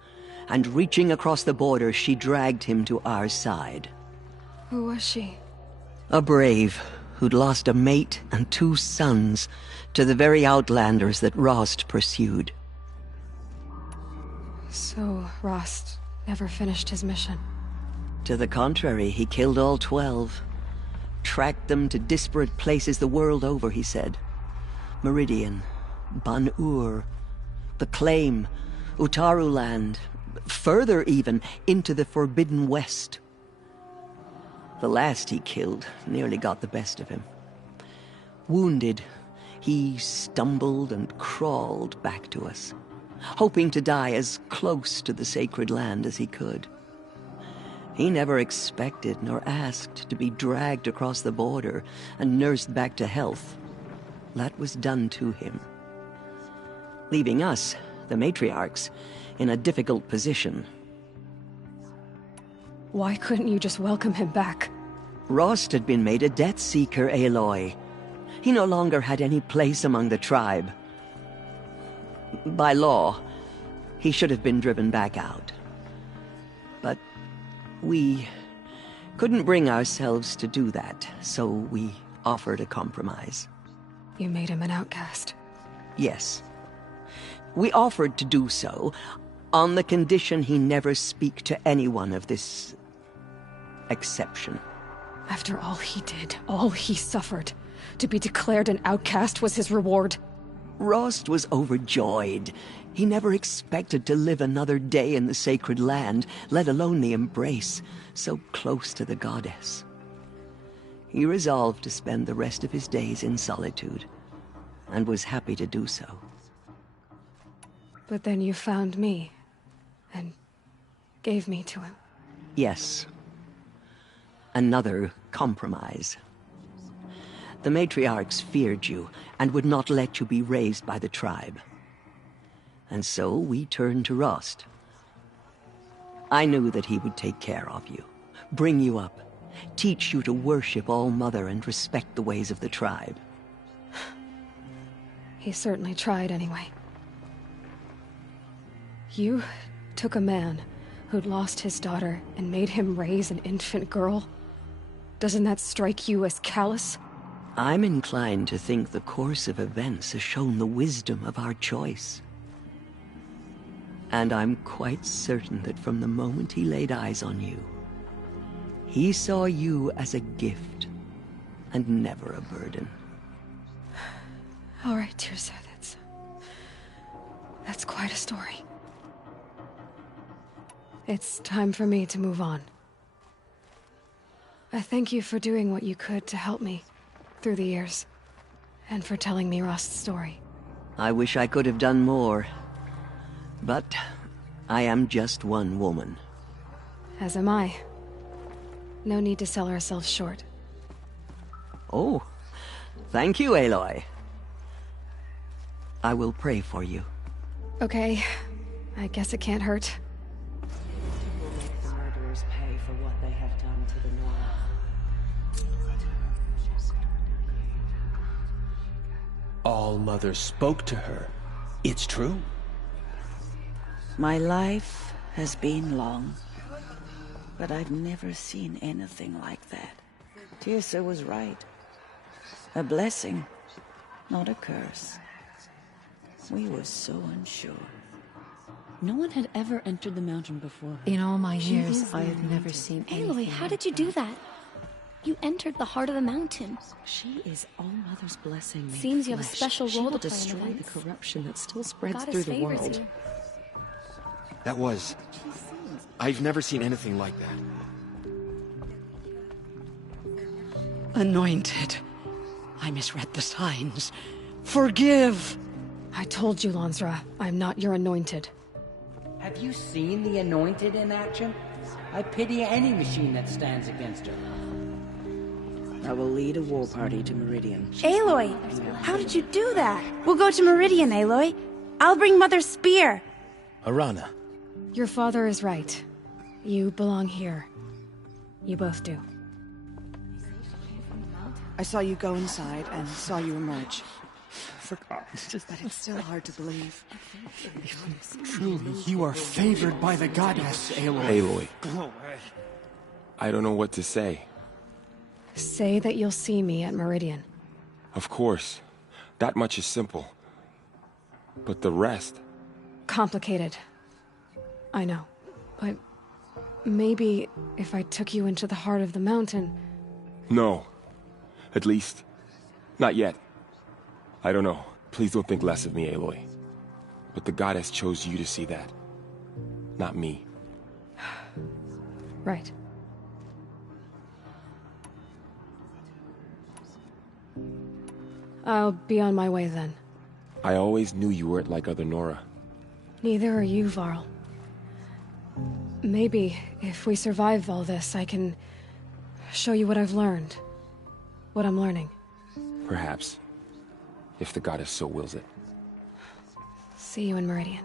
and reaching across the border, she dragged him to our side. Who was she? A Brave who'd lost a mate and 2 sons to the very Outlanders that Rost pursued. So Rost never finished his mission? To the contrary, he killed all 12. Tracked them to disparate places the world over, he said. Meridian, Ban-Ur, the Claim, Utaru Land, further even, into the Forbidden West. The last he killed nearly got the best of him. Wounded, he stumbled and crawled back to us, hoping to die as close to the sacred land as he could. He never expected nor asked to be dragged across the border and nursed back to health. That was done to him. Leaving us, the matriarchs, in a difficult position. Why couldn't you just welcome him back? Rost had been made a Death Seeker, Aloy. He no longer had any place among the tribe. By law, he should have been driven back out. But we couldn't bring ourselves to do that, so we offered a compromise. You made him an outcast. Yes. We offered to do so on the condition he never speak to anyone of this exception. After all he did, all he suffered, to be declared an outcast was his reward. Rost was overjoyed. He never expected to live another day in the sacred land, let alone the embrace, so close to the goddess. He resolved to spend the rest of his days in solitude, and was happy to do so. But then you found me, and gave me to him. Yes. Another compromise. The matriarchs feared you, and would not let you be raised by the tribe. And so we turned to Rost. I knew that he would take care of you, bring you up, teach you to worship All-Mother and respect the ways of the tribe. He certainly tried anyway. You took a man who'd lost his daughter and made him raise an infant girl? Doesn't that strike you as callous? I'm inclined to think the course of events has shown the wisdom of our choice. And I'm quite certain that from the moment he laid eyes on you, he saw you as a gift, and never a burden. All right, Teersa, that's quite a story. It's time for me to move on. I thank you for doing what you could to help me through the years, and for telling me Rost's story. I wish I could have done more, but I am just one woman. As am I. No need to sell ourselves short. Oh, thank you, Aloy. I will pray for you. Okay, I guess it can't hurt. The murderers pay for what they have done to the Nora. All-Mother spoke to her. It's true. My life has been long, but I've never seen anything like that. Teersa was right. A blessing, not a curse. We were so unsure. No one had ever entered the mountain before her. In all my years, I have never seen anything. Aloy, how did you do that? You entered the heart of the mountain. She is All-Mother's blessing made Seems you have a flesh. special She role will to play in destroy events. the corruption that still spreads Goddess through the favors world. you. That was... I've never seen anything like that. Anointed. I misread the signs. Forgive! I told you, Lansra, I'm not your anointed. Have you seen the Anointed in action? I pity any machine that stands against her. I will lead a war party to Meridian. Aloy, how did you do that? We'll go to Meridian, Aloy. I'll bring Mother's spear. Arana. Your father is right. You belong here. You both do. I saw you go inside and saw you emerge. But it's still hard to believe. Truly, you are favored by the goddess, Aloy. Aloy. I don't know what to say. Say that you'll see me at Meridian. Of course. That much is simple. But the rest... Complicated. I know. But maybe if I took you into the heart of the mountain... No. At least, not yet. I don't know. Please don't think less of me, Aloy. But the goddess chose you to see that. Not me. Right. I'll be on my way then. I always knew you weren't like other Nora. Neither are you, Varl. Maybe, if we survive all this, I can show you what I've learned. What I'm learning. Perhaps. If the goddess so wills it. See you in Meridian.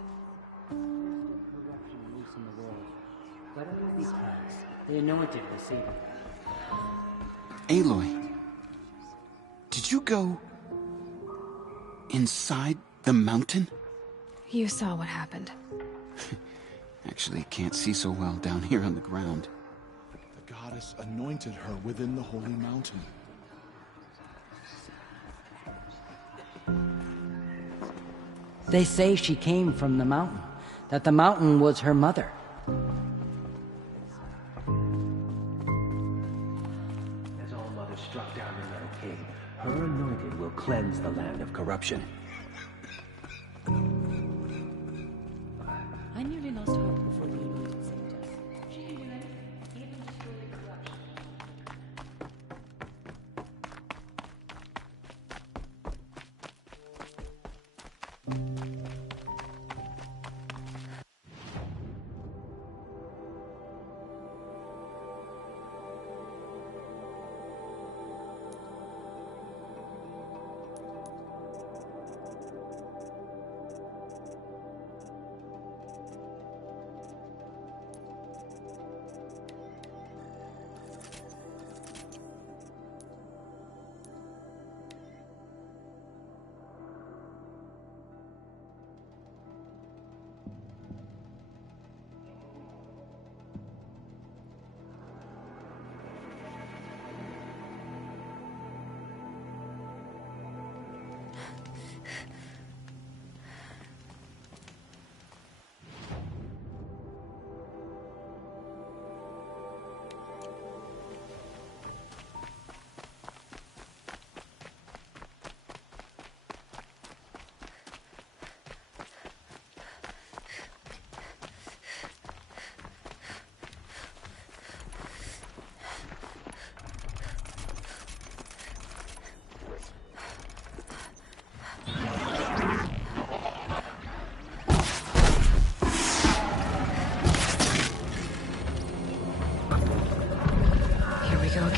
Let it be cleansed. The Anointed receive it. Aloy. Did Did you go inside the mountain? You saw what happened. Actually, can't see so well down here on the ground. The goddess anointed her within the holy mountain. They say she came from the mountain, that the mountain was her mother. As all mothers struck down the Metal King, her anointing will cleanse the land of corruption. I nearly lost hope before the Anointed saved us. She can do anything, even destroy the corruption.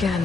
Again.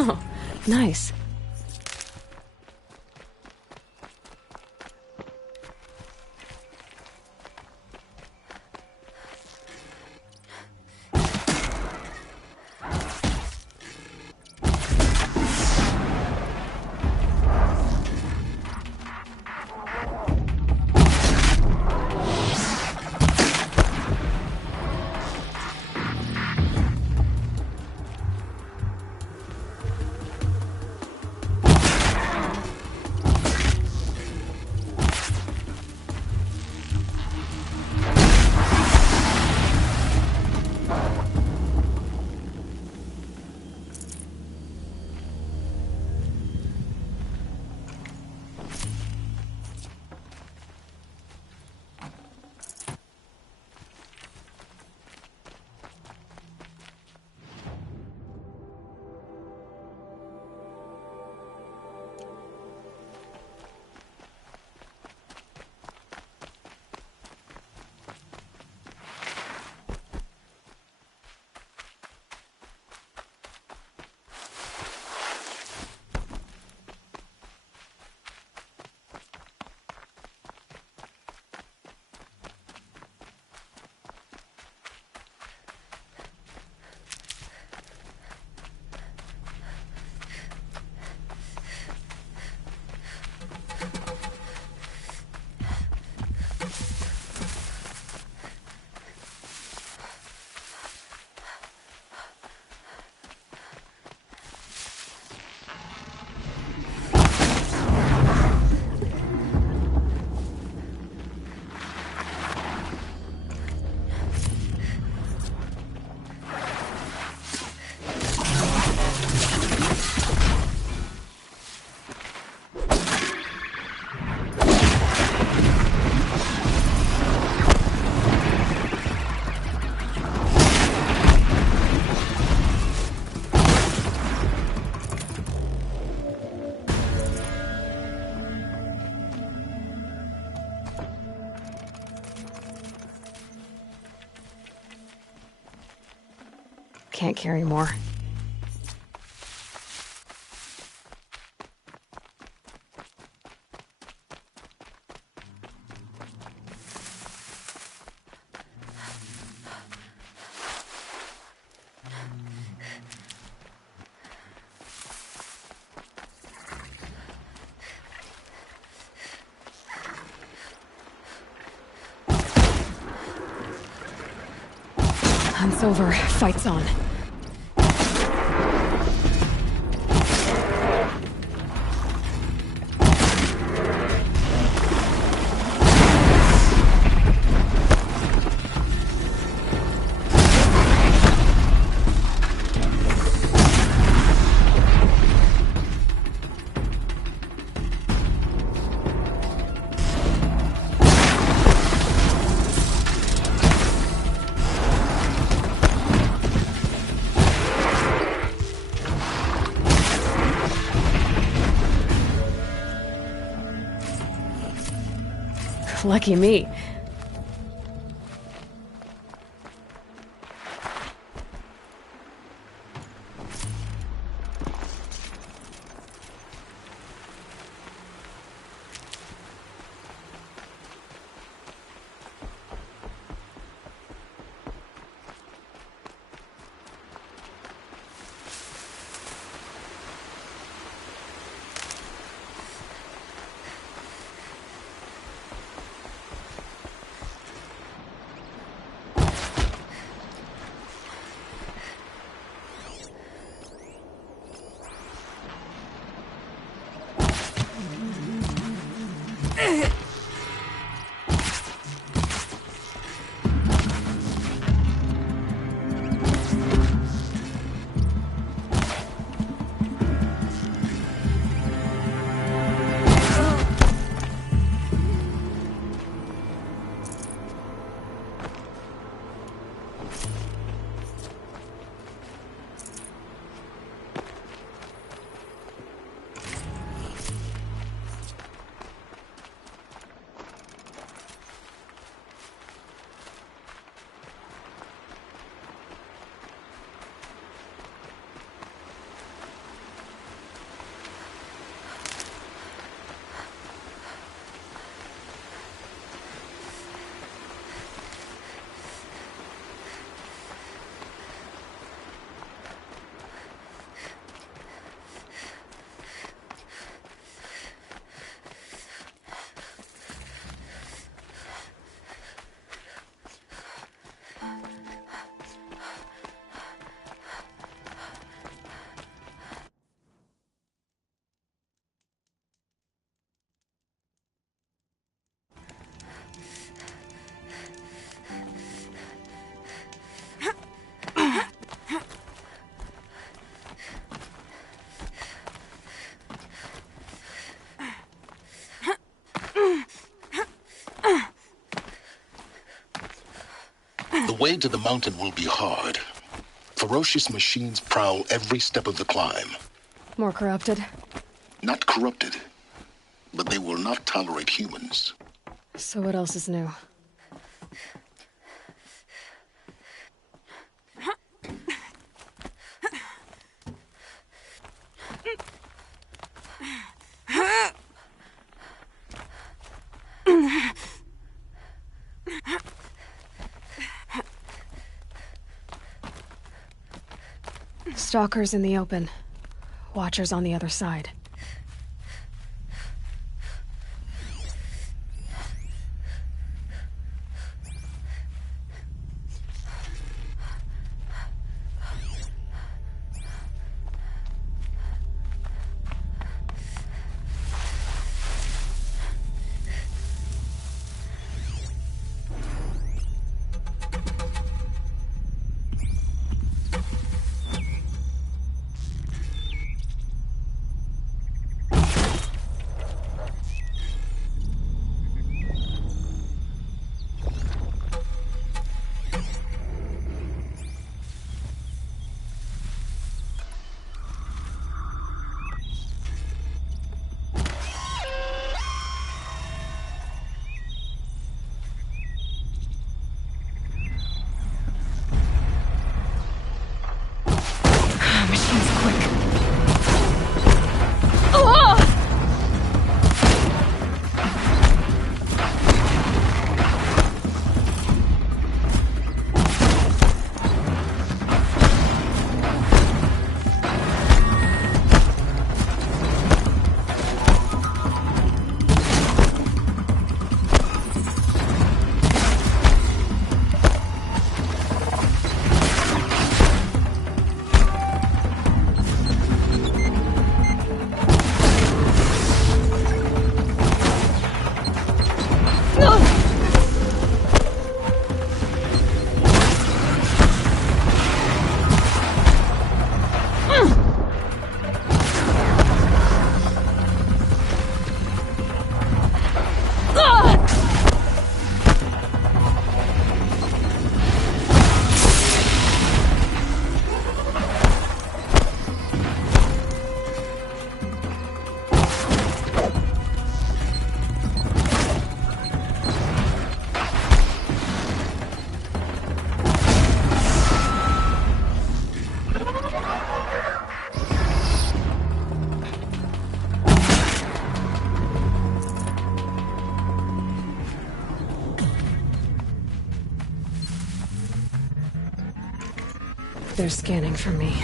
Oh, nice. can't carry more. Hunt's over. Fight's on. Lucky me. The way to the mountain will be hard. Ferocious machines prowl every step of the climb. More corrupted? Not corrupted, but they will not tolerate humans. So what else is new? Stalkers in the open. Watchers on the other side. they're scanning for me.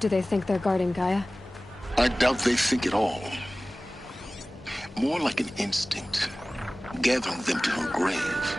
Do they think they're guarding Gaia? I doubt they think at all. More like an instinct, gathering them to her grave.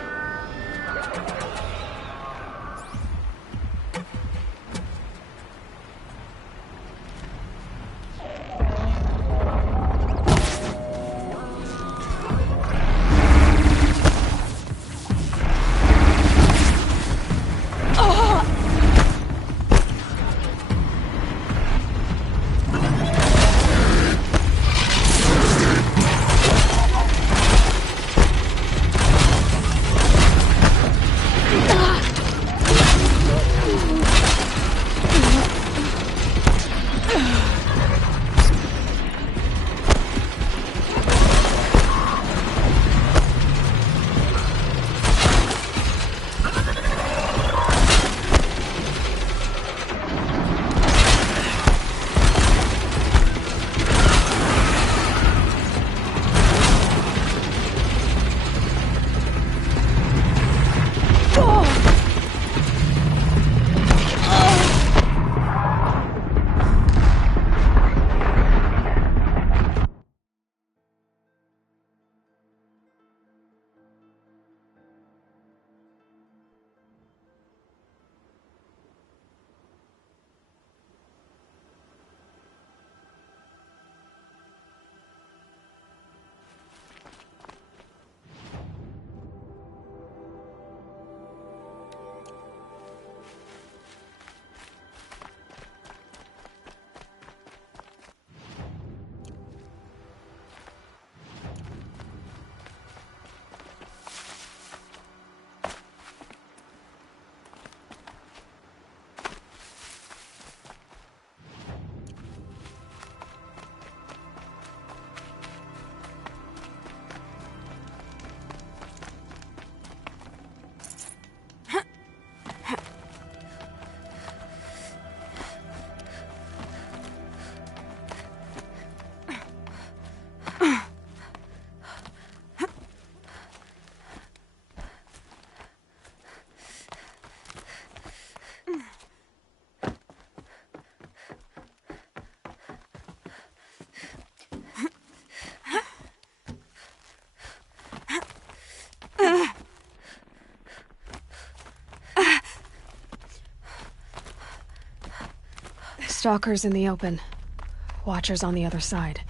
Stalkers in the open. Watchers on the other side.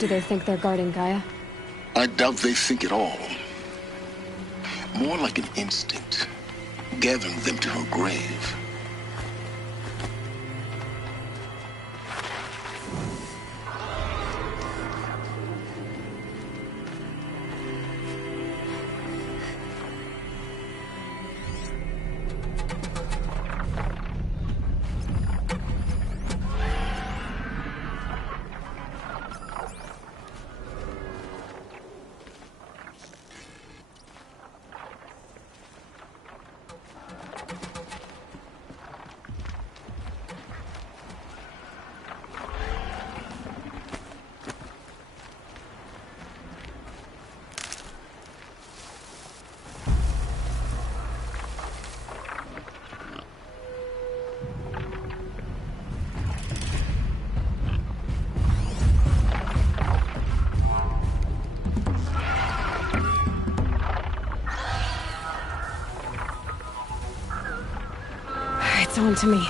Do they think they're guarding Gaia? I doubt they think at all. More like an instinct, gathering them to her grave. It's on to me.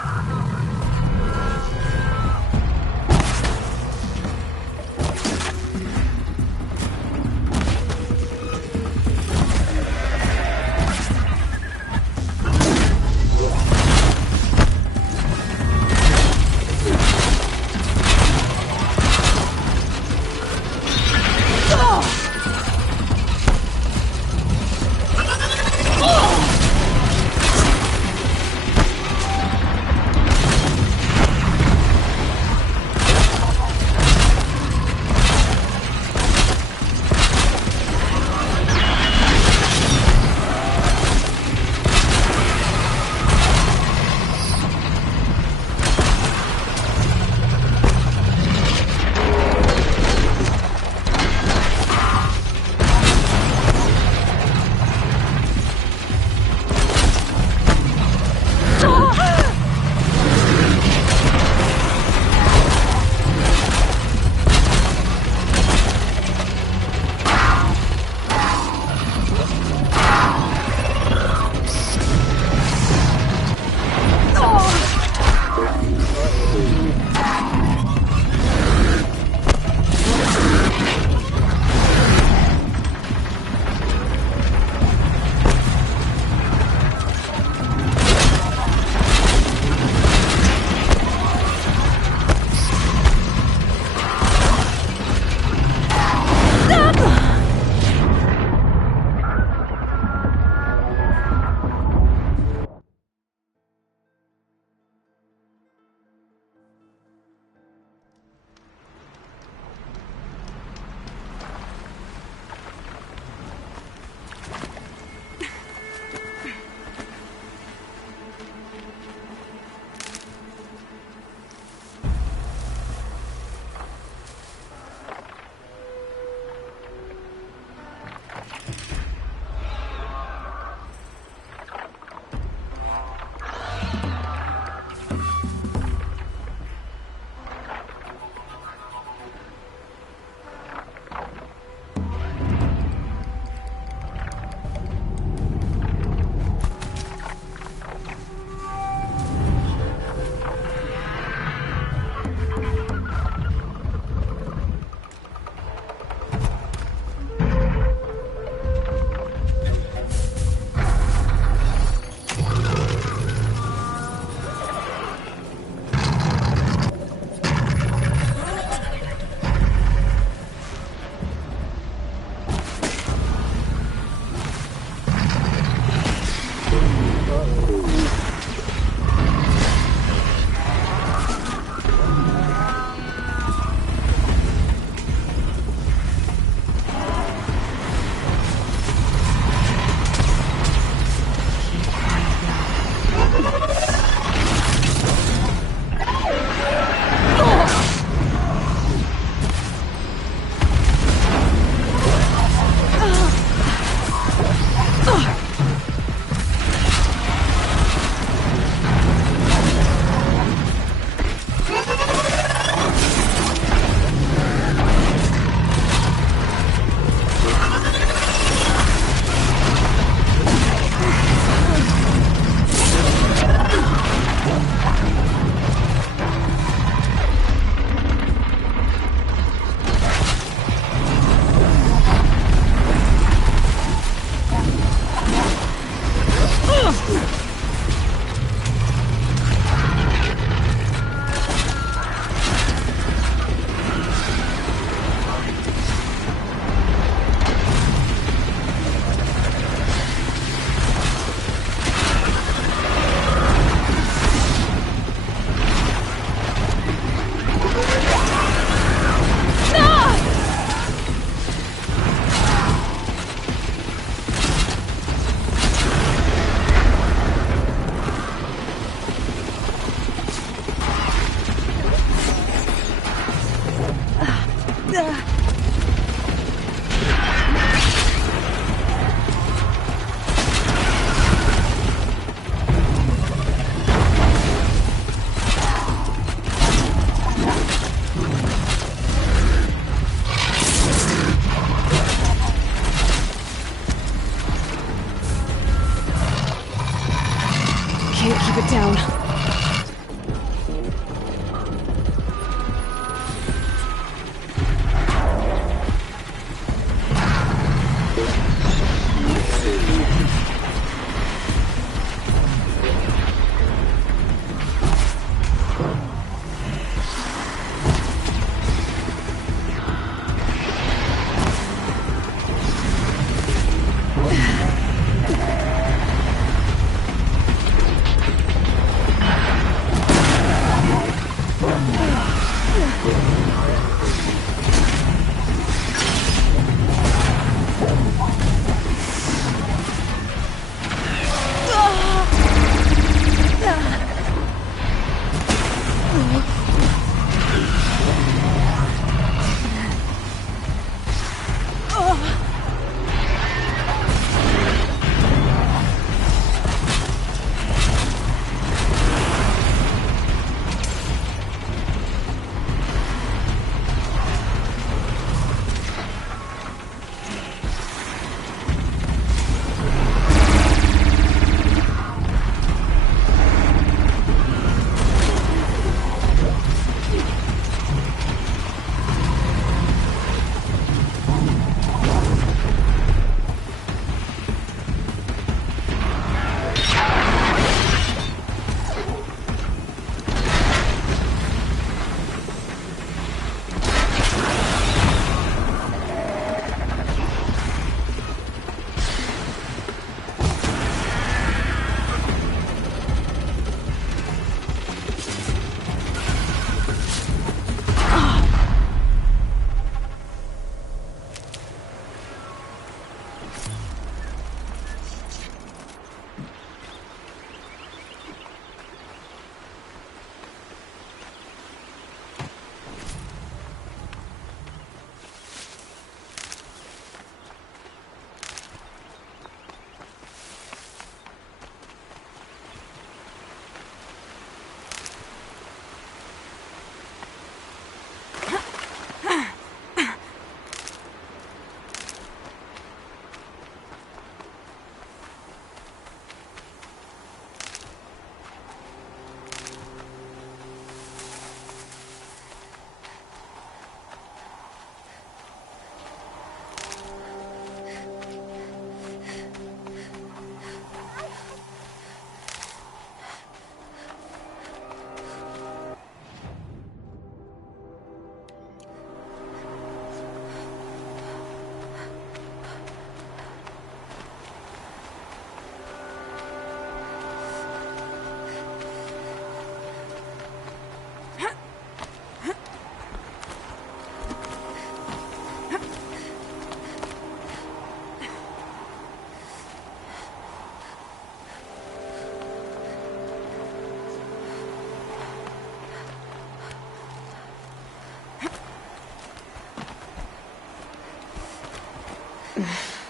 can't keep it down.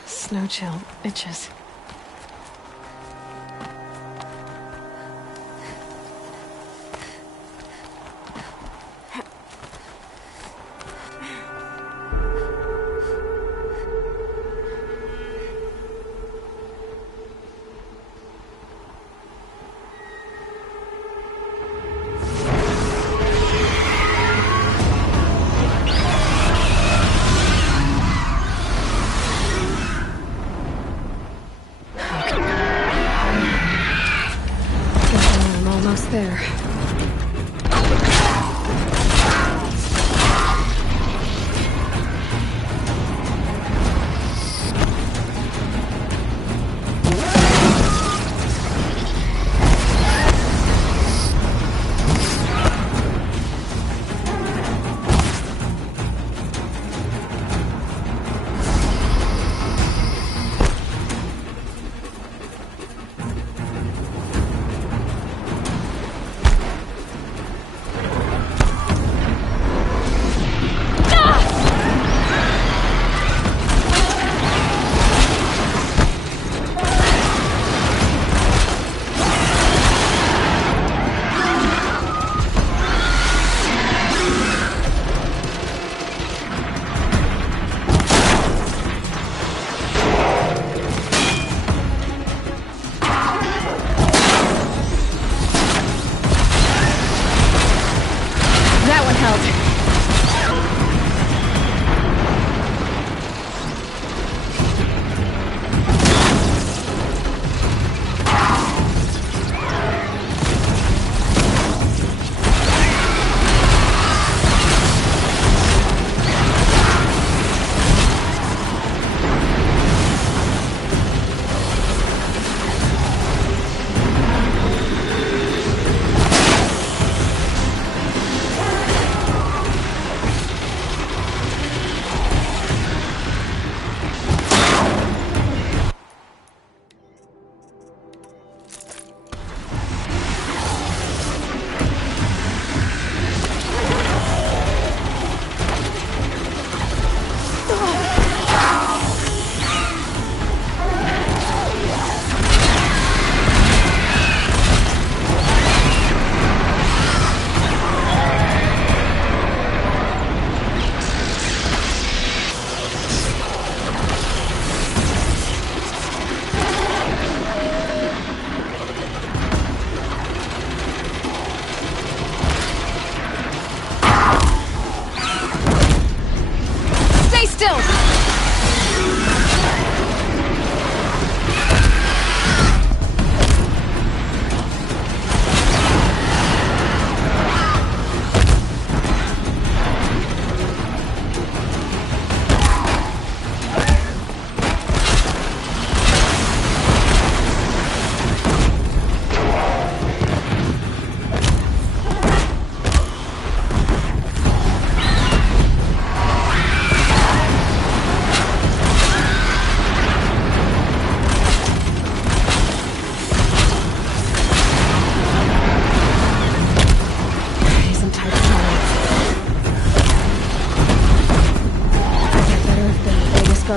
Snow chill itches. There.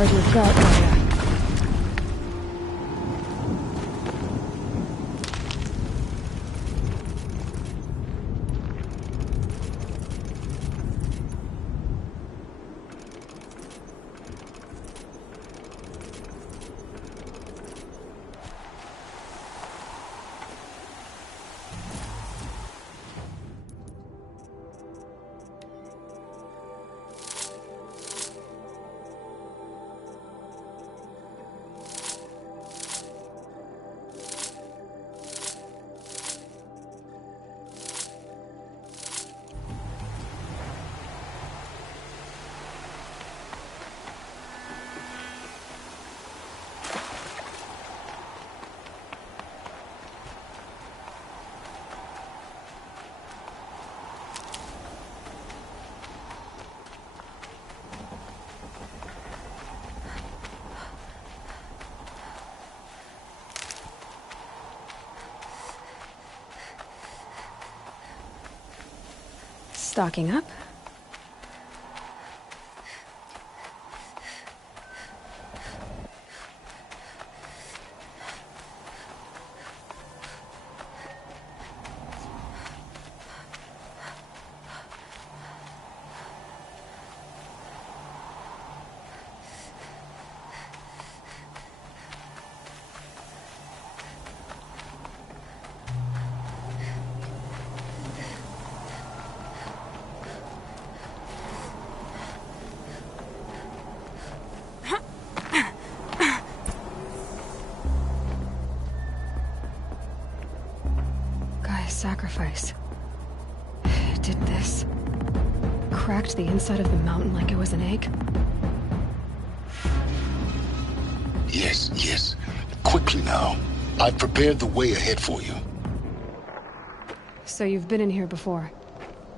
guard you've got, Gaia. Stocking up. Sacrifice. It did this. Cracked the inside of the mountain like it was an egg. Yes, yes. Quickly now. I've prepared the way ahead for you. So you've been in here before?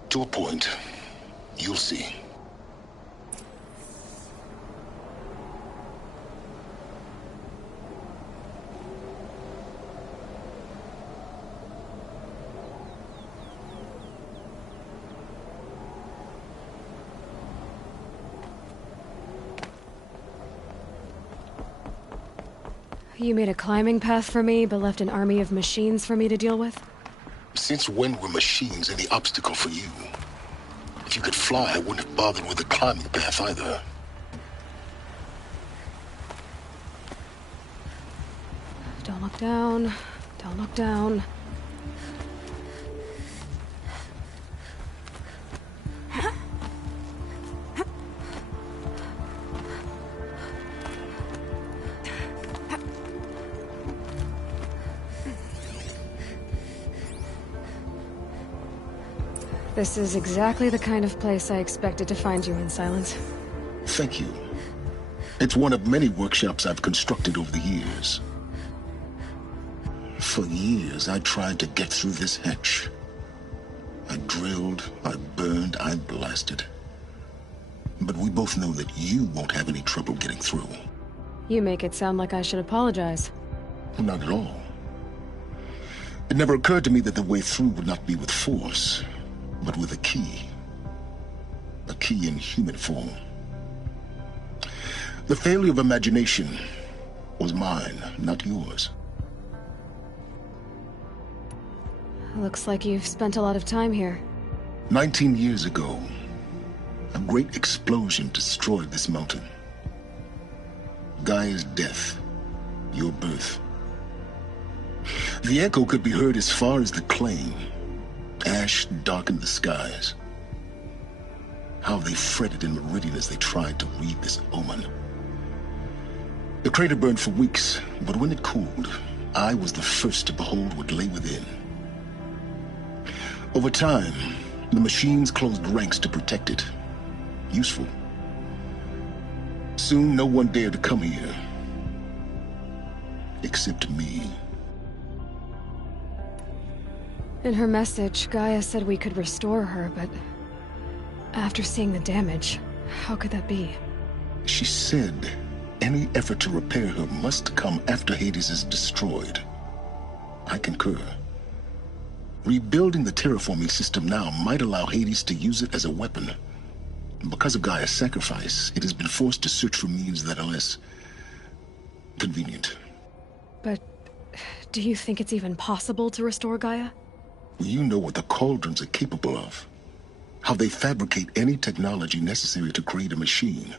To a point. You'll see. You made a climbing path for me, but left an army of machines for me to deal with? Since when were machines any obstacle for you? If you could fly, I wouldn't have bothered with the climbing path either. Don't look down. Don't look down. This is exactly the kind of place I expected to find you in, Silence. Thank you. It's one of many workshops I've constructed over the years. For years, I tried to get through this hatch. I drilled, I burned, I blasted. But we both know that you won't have any trouble getting through. You make it sound like I should apologize. Not at all. It never occurred to me that the way through would not be with force, but with a key. A key in human form. The failure of imagination was mine, not yours. Looks like you've spent a lot of time here. 19 years ago, a great explosion destroyed this mountain. Gaia's death, your birth. The echo could be heard as far as the Claim. Ash darkened the skies. How they fretted in Meridian as they tried to read this omen. The crater burned for weeks, but when it cooled, I was the first to behold what lay within. Over time, the machines closed ranks to protect it. Useful. Soon, no one dared to come here. Except me. In her message, Gaia said we could restore her, but after seeing the damage, how could that be? She said any effort to repair her must come after Hades is destroyed. I concur. Rebuilding the terraforming system now might allow Hades to use it as a weapon. Because of Gaia's sacrifice, it has been forced to search for means that are less convenient. But do you think it's even possible to restore Gaia? You know what the Cauldrons are capable of. How they fabricate any technology necessary to create a machine.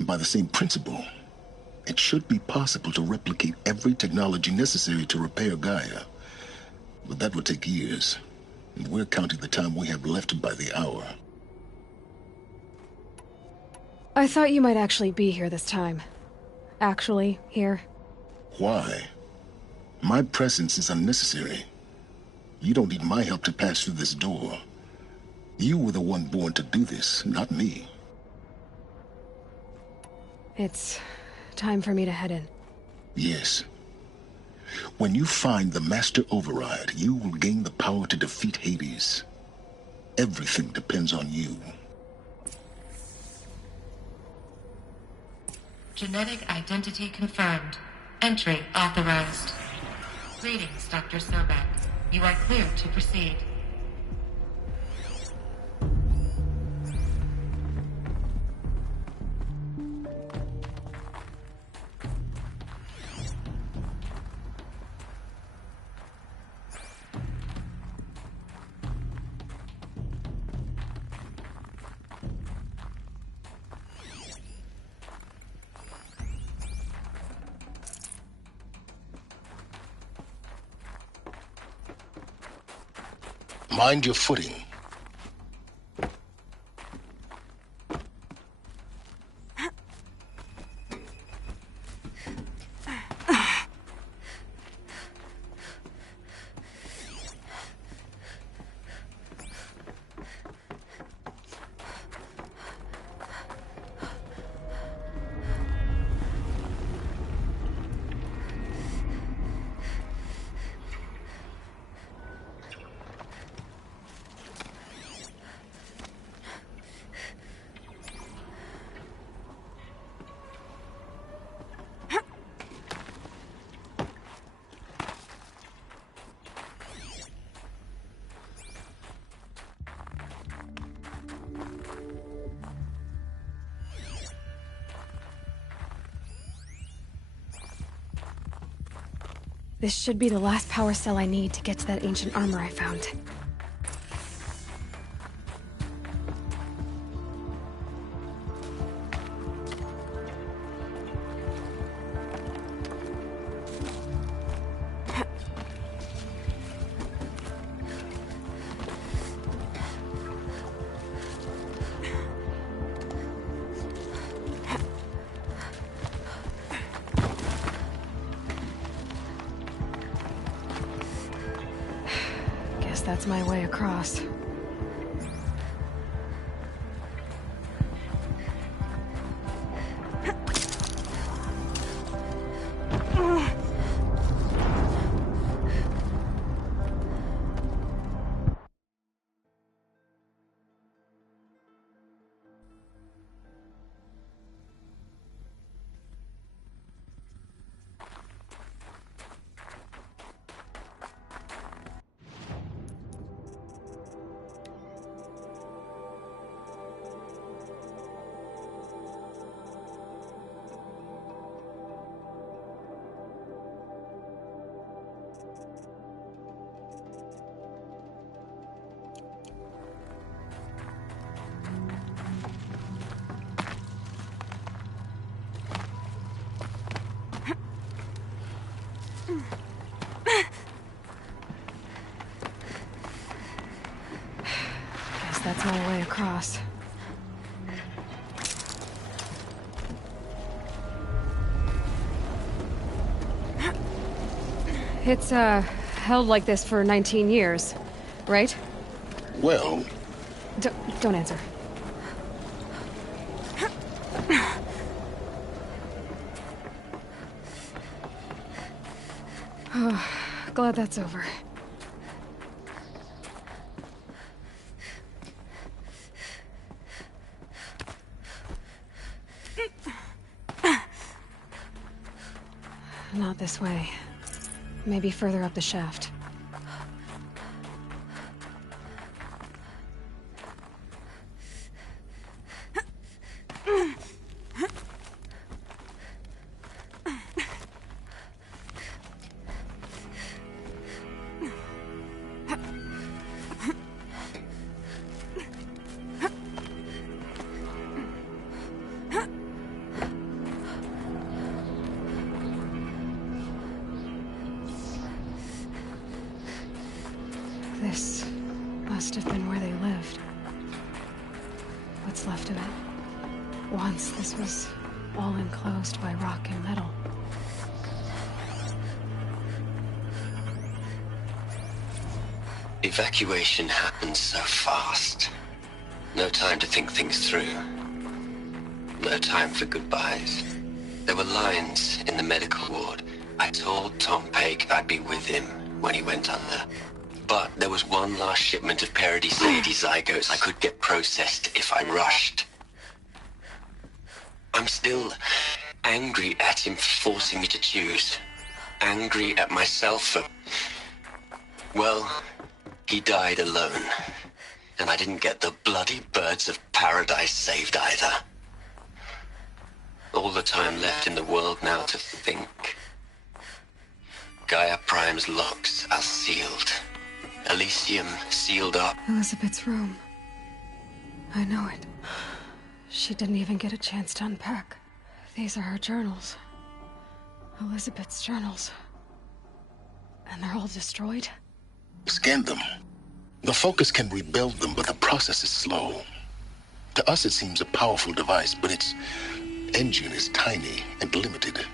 By the same principle, it should be possible to replicate every technology necessary to repair Gaia. But that would take years, and we're counting the time we have left by the hour. I thought you might actually be here this time. Actually, here. Why? My presence is unnecessary. You don't need my help to pass through this door. You were the one born to do this, not me. It's time for me to head in. Yes. When you find the Master Override, you will gain the power to defeat Hades. Everything depends on you. Genetic identity confirmed. Entry authorized. Greetings, Dr. Sobek. You are clear to proceed. Mind your footing. This should be the last power cell I need to get to that ancient armor I found. That's my way across. That's my way across. It's, held like this for 19 years, right? Well... Don't answer. Oh, glad that's over. Not this way. Maybe further up the shaft. This must have been where they lived. What's left of it. Once this was all enclosed by rock and metal. Evacuation happened so fast. No time to think things through. No time for goodbyes. There were lines in the medical ward. I told Tom Pake I'd be with him when he went under. But there was one last shipment of Paradis-Sadie zygotes I could get processed if I rushed. I'm still angry at him for forcing me to choose. Angry at myself for... Well, he died alone. And I didn't get the bloody birds of paradise saved either. All the time left in the world now to think. Gaia Prime's locks are sealed. Elysium sealed up. Elizabeth's room. I know it. She didn't even get a chance to unpack. These are her journals. Elizabeth's journals. And they're all destroyed? Scan them. The Focus can rebuild them, but the process is slow. To us, it seems a powerful device, but its engine is tiny and limited.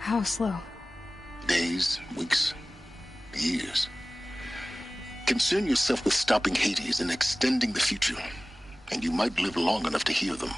How slow? Days, weeks, years. Concern yourself with stopping Hades and extending the future, and you might live long enough to hear them.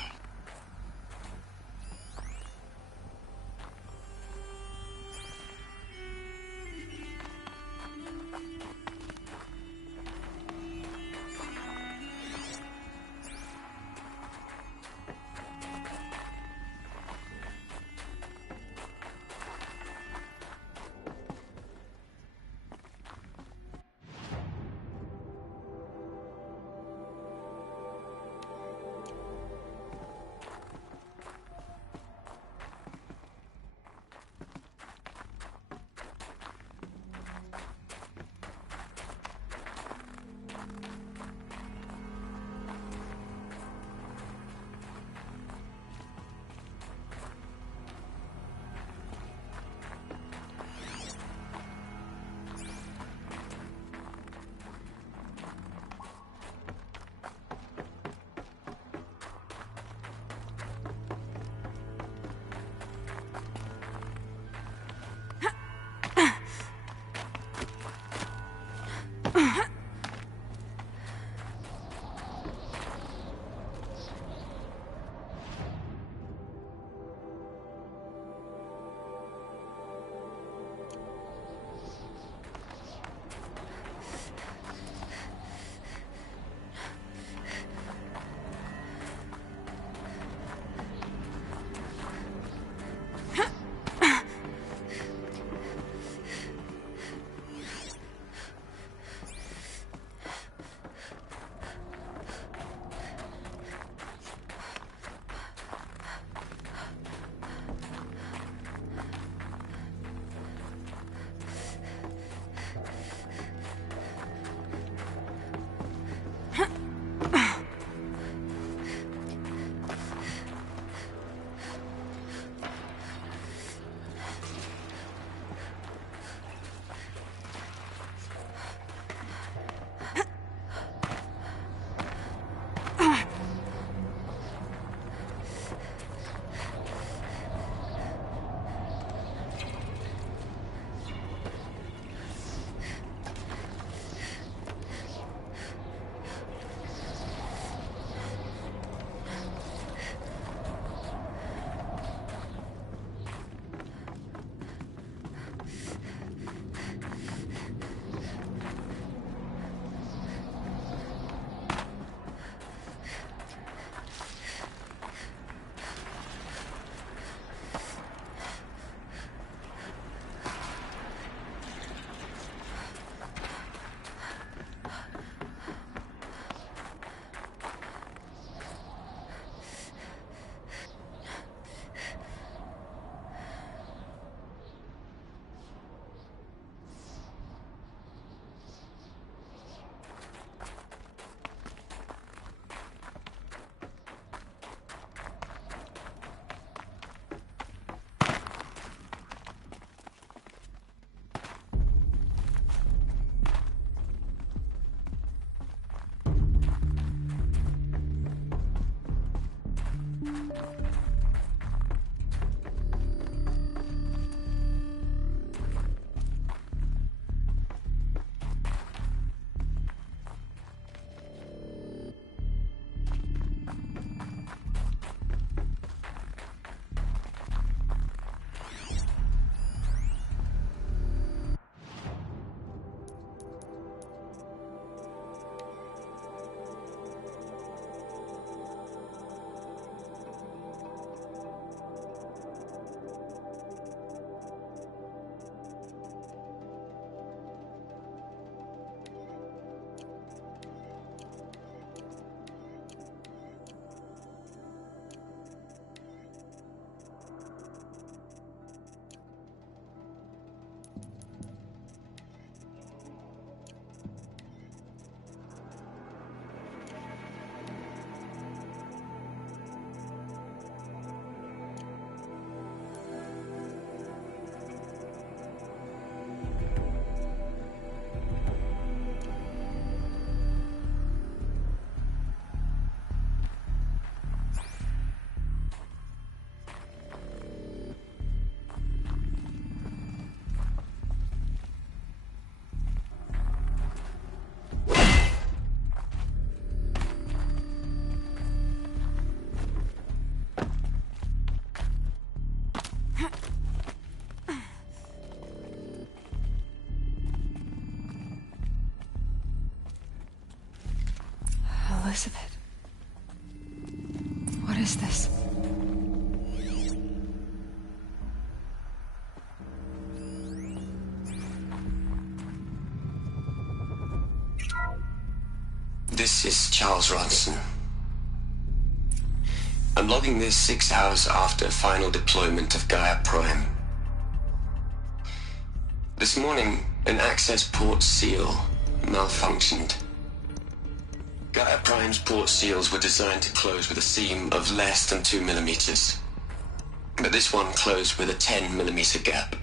Elizabeth. What is this? This is Charles Ronson. I'm logging this 6 hours after final deployment of Gaia Prime. This morning, an access port seal malfunctioned. Gaia Prime's port seals were designed to close with a seam of less than 2 millimeters. But this one closed with a 10 millimeter gap.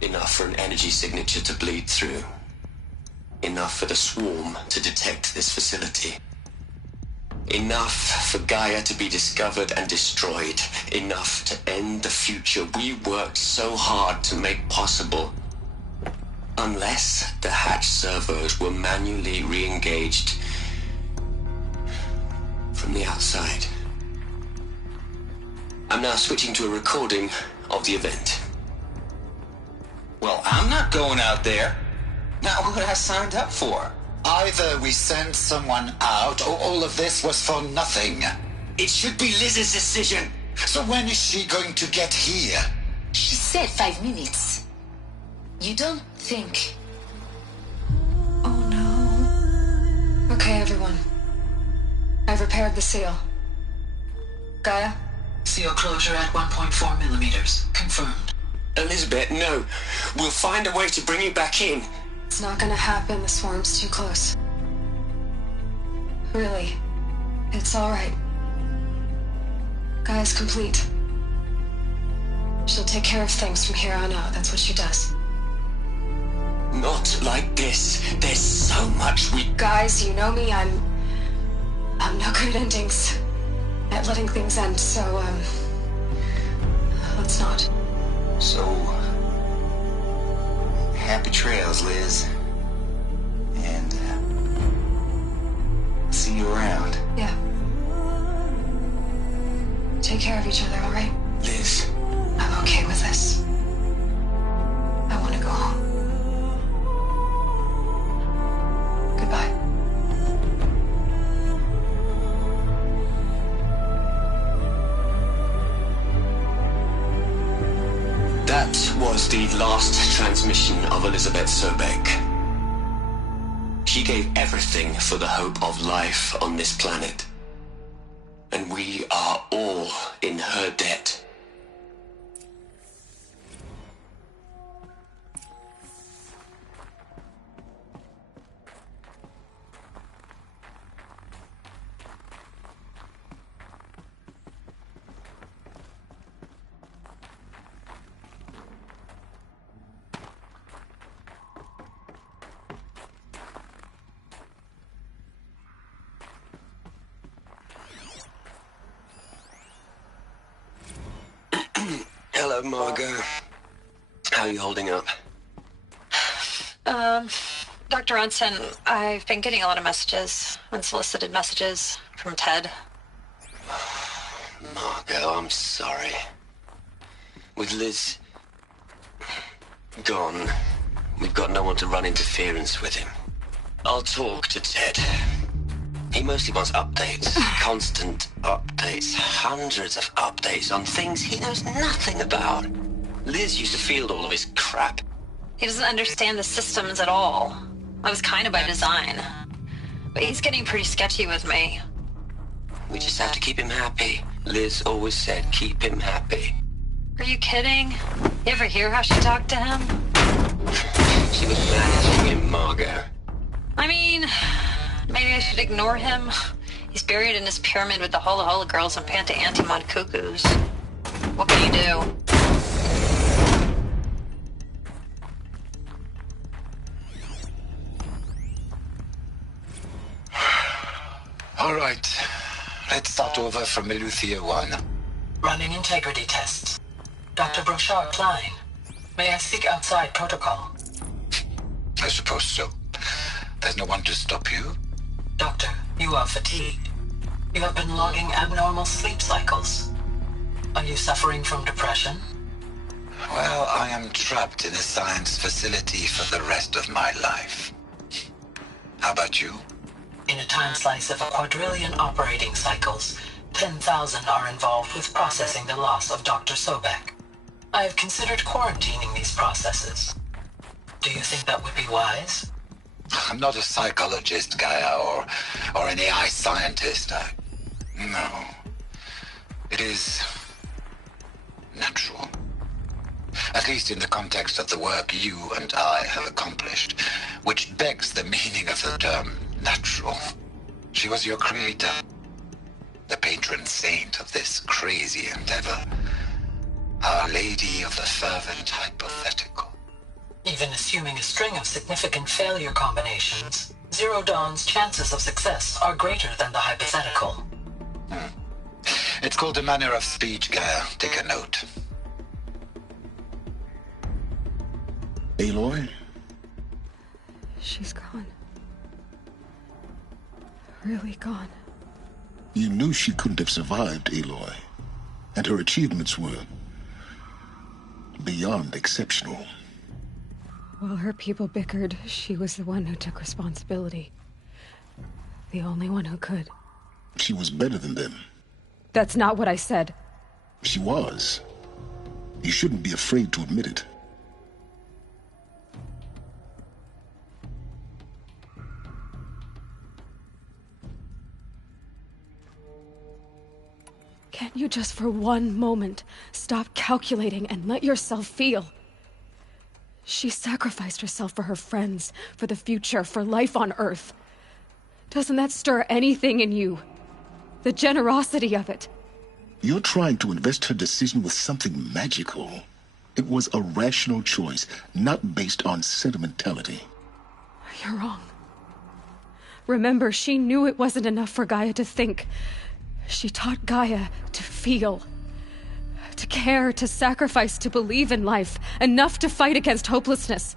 Enough for an energy signature to bleed through. Enough for the swarm to detect this facility. Enough for Gaia to be discovered and destroyed. Enough to end the future we worked so hard to make possible. Unless the hatch servos were manually re-engaged from the outside. I'm now switching to a recording of the event. Well, I'm not going out there. Not what I signed up for. Either we send someone out, or all of this was for nothing. It should be Liz's decision. So when is she going to get here? She said 5 minutes. You don't think... Oh no. Okay, everyone. I've repaired the seal. Gaia? Seal closure at 1.4 millimeters. Confirmed. Elizabeth, no. We'll find a way to bring you back in. It's not gonna happen. The swarm's too close. Really. It's alright. Gaia's complete. She'll take care of things from here on out. That's what she does. Not like this. There's so much we... Guys, you know me. I'm no good at endings. At letting things end, so, let's not. So... happy trails, Liz. And, see you around. Yeah. Take care of each other, alright? Liz. I'm okay with this. I want to go home. Goodbye. That was the last transmission of Elizabeth Sobek. She gave everything for the hope of life on this planet. And we are all in her debt. Hello, Margot. How are you holding up? Dr. Ronson, I've been getting a lot of messages, unsolicited messages from Ted. Margot, I'm sorry. With Liz gone, we've got no one to run interference with him. I'll talk to Ted. He mostly wants updates, constant updates, hundreds of updates on things he knows nothing about. Liz used to field all of his crap. He doesn't understand the systems at all. That was kind of by design. But he's getting pretty sketchy with me. We just have to keep him happy. Liz always said keep him happy. Are you kidding? You ever hear how she talked to him? She was managing him, Margot. I mean, maybe I should ignore him. He's buried in his pyramid with the Hola Hola girls and Panta Antimon cuckoos. What can you do? All right. Let's start over from Eleuthia 1. Running integrity tests. Dr. Brochard Klein. May I speak outside protocol? I suppose so. There's no one to stop you? Doctor, you are fatigued. You have been logging abnormal sleep cycles. Are you suffering from depression? Well, I am trapped in a science facility for the rest of my life. How about you? In a time slice of a quadrillion operating cycles, 10,000 are involved with processing the loss of Dr. Sobek. I have considered quarantining these processes. Do you think that would be wise? I'm not a psychologist, Gaia, or an AI scientist. No. It is natural. At least in the context of the work you and I have accomplished, which begs the meaning of the term natural. She was your creator, the patron saint of this crazy endeavor, Our Lady of the Fervent Hypothetical. Even assuming a string of significant failure combinations, Zero Dawn's chances of success are greater than the hypothetical. It's called a manner of speech, Gaia. Take a note. Aloy? She's gone. Really gone. You knew she couldn't have survived, Aloy. And her achievements were beyond exceptional. While her people bickered, she was the one who took responsibility. The only one who could. She was better than them. That's not what I said. She was. You shouldn't be afraid to admit it. Can't you just for one moment stop calculating and let yourself feel? She sacrificed herself for her friends, for the future, for life on Earth. Doesn't that stir anything in you? The generosity of it. You're trying to invest her decision with something magical. It was a rational choice, not based on sentimentality. You're wrong. Remember, she knew it wasn't enough for Gaia to think. She taught Gaia to feel. To care, to sacrifice, to believe in life. Enough to fight against hopelessness.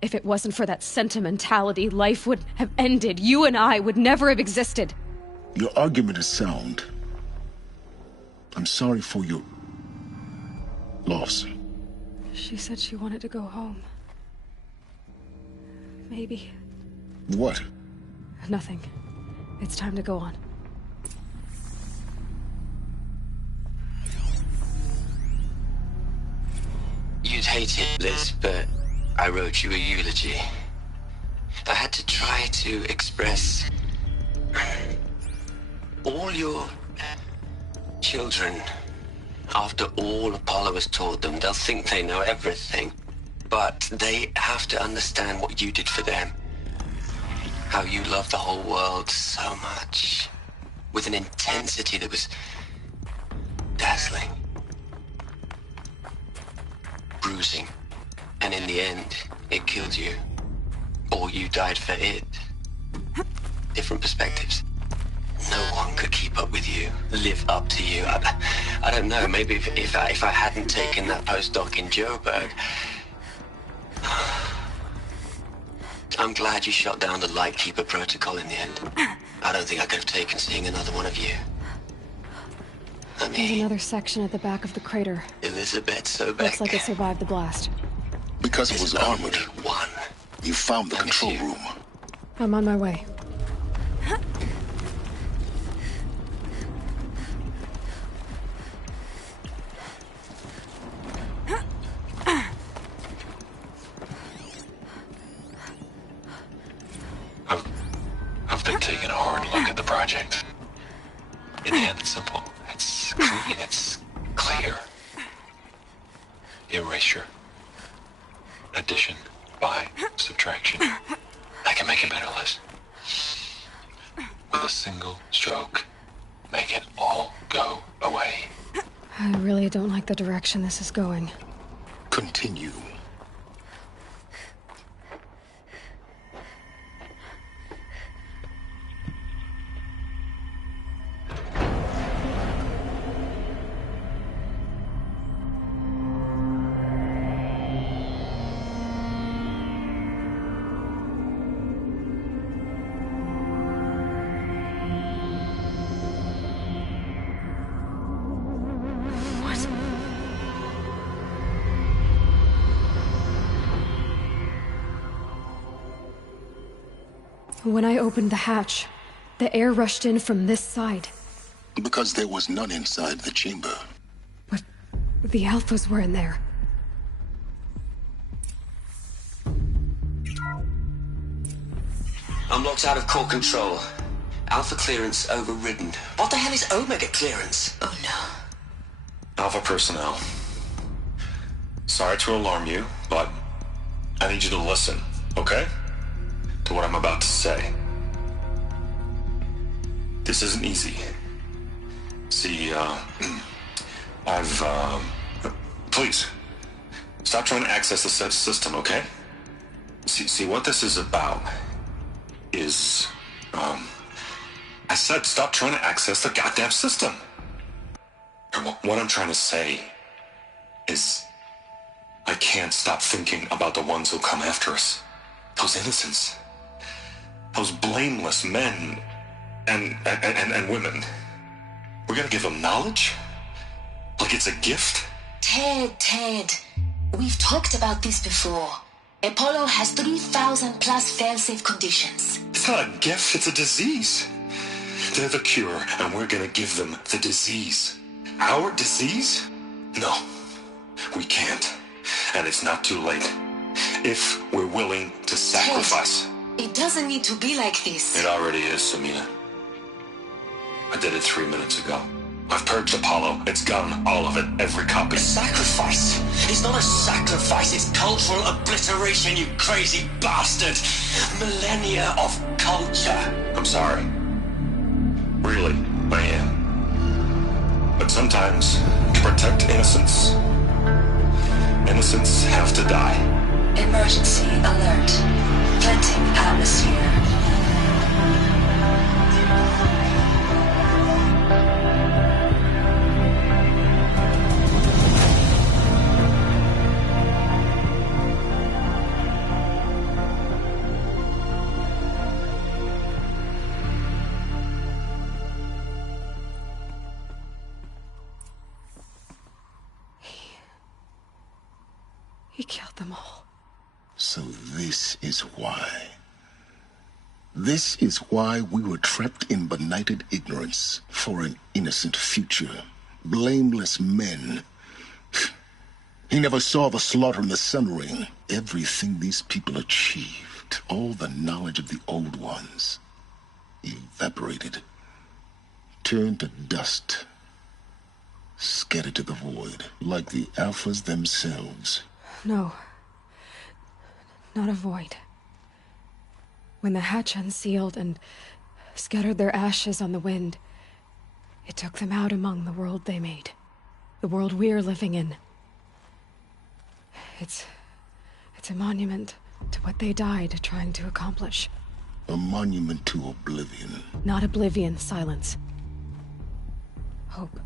If it wasn't for that sentimentality, life would have ended. You and I would never have existed. Your argument is sound. I'm sorry for your loss. She said she wanted to go home. Maybe. What? Nothing. It's time to go on. You'd hate it, Liz, but I wrote you a eulogy. I had to try to express all your children. After all Apollo has taught them, they'll think they know everything. But they have to understand what you did for them. How you loved the whole world so much. With an intensity that was dazzling. Bruising. And in the end, it killed you. Or you died for it. Different perspectives. No one could keep up with you, live up to you. I don't know, maybe if I hadn't taken that postdoc in Joburg. I'm glad you shot down the Lightkeeper protocol in the end. I don't think I could have taken seeing another one of you. There's another section at the back of the crater. Elizabeth Sobek. Looks like it survived the blast. Because it was armored. One. You found the control room. I'm on my way. I've been taking a hard look at the project. In the end, it's simple. It's clean. It's clear. Erasure. Addition. By. Subtraction. I can make it better, Liz. With a single stroke, make it all go away. I really don't like the direction this is going. Continue. When I opened the hatch, the air rushed in from this side. Because there was none inside the chamber. But the Alphas were in there. I'm locked out of core control. Alpha clearance overridden. What the hell is Omega clearance? Oh no. Alpha personnel. Sorry to alarm you, but I need you to listen, okay? To what I'm about to say. This isn't easy. See, please, stop trying to access the system, okay? See, what this is about is, I said stop trying to access the goddamn system. And what I'm trying to say is, I can't stop thinking about the ones who come after us. Those innocents. Those blameless men and women. We're gonna give them knowledge? Like it's a gift? Ted. We've talked about this before. Apollo has 3,000 plus fail-safe conditions. It's not a gift, it's a disease. They're the cure, and we're gonna give them the disease. Our disease? No, we can't. And it's not too late. If we're willing to sacrifice. Ted, it doesn't need to be like this. It already is, Samina. I did it 3 minutes ago. I've purged Apollo. It's gone. All of it. Every copy. A sacrifice? It's not a sacrifice. It's cultural obliteration, you crazy bastard. Millennia of culture. I'm sorry. Really, I am. But sometimes, to protect innocence, innocents have to die. Emergency alert. Planting atmosphere. He killed them all. So this is why. This is why we were trapped in benighted ignorance for an innocent future. Blameless men. He never saw the slaughter in the Sun Ring. Everything these people achieved, all the knowledge of the old ones, evaporated, turned to dust, scattered to the void, like the Alphas themselves. No. Not a void. When the hatch unsealed and scattered their ashes on the wind, it took them out among the world they made. The world we're living in. It's a monument to what they died trying to accomplish. A monument to oblivion. Not oblivion, silence. Hope.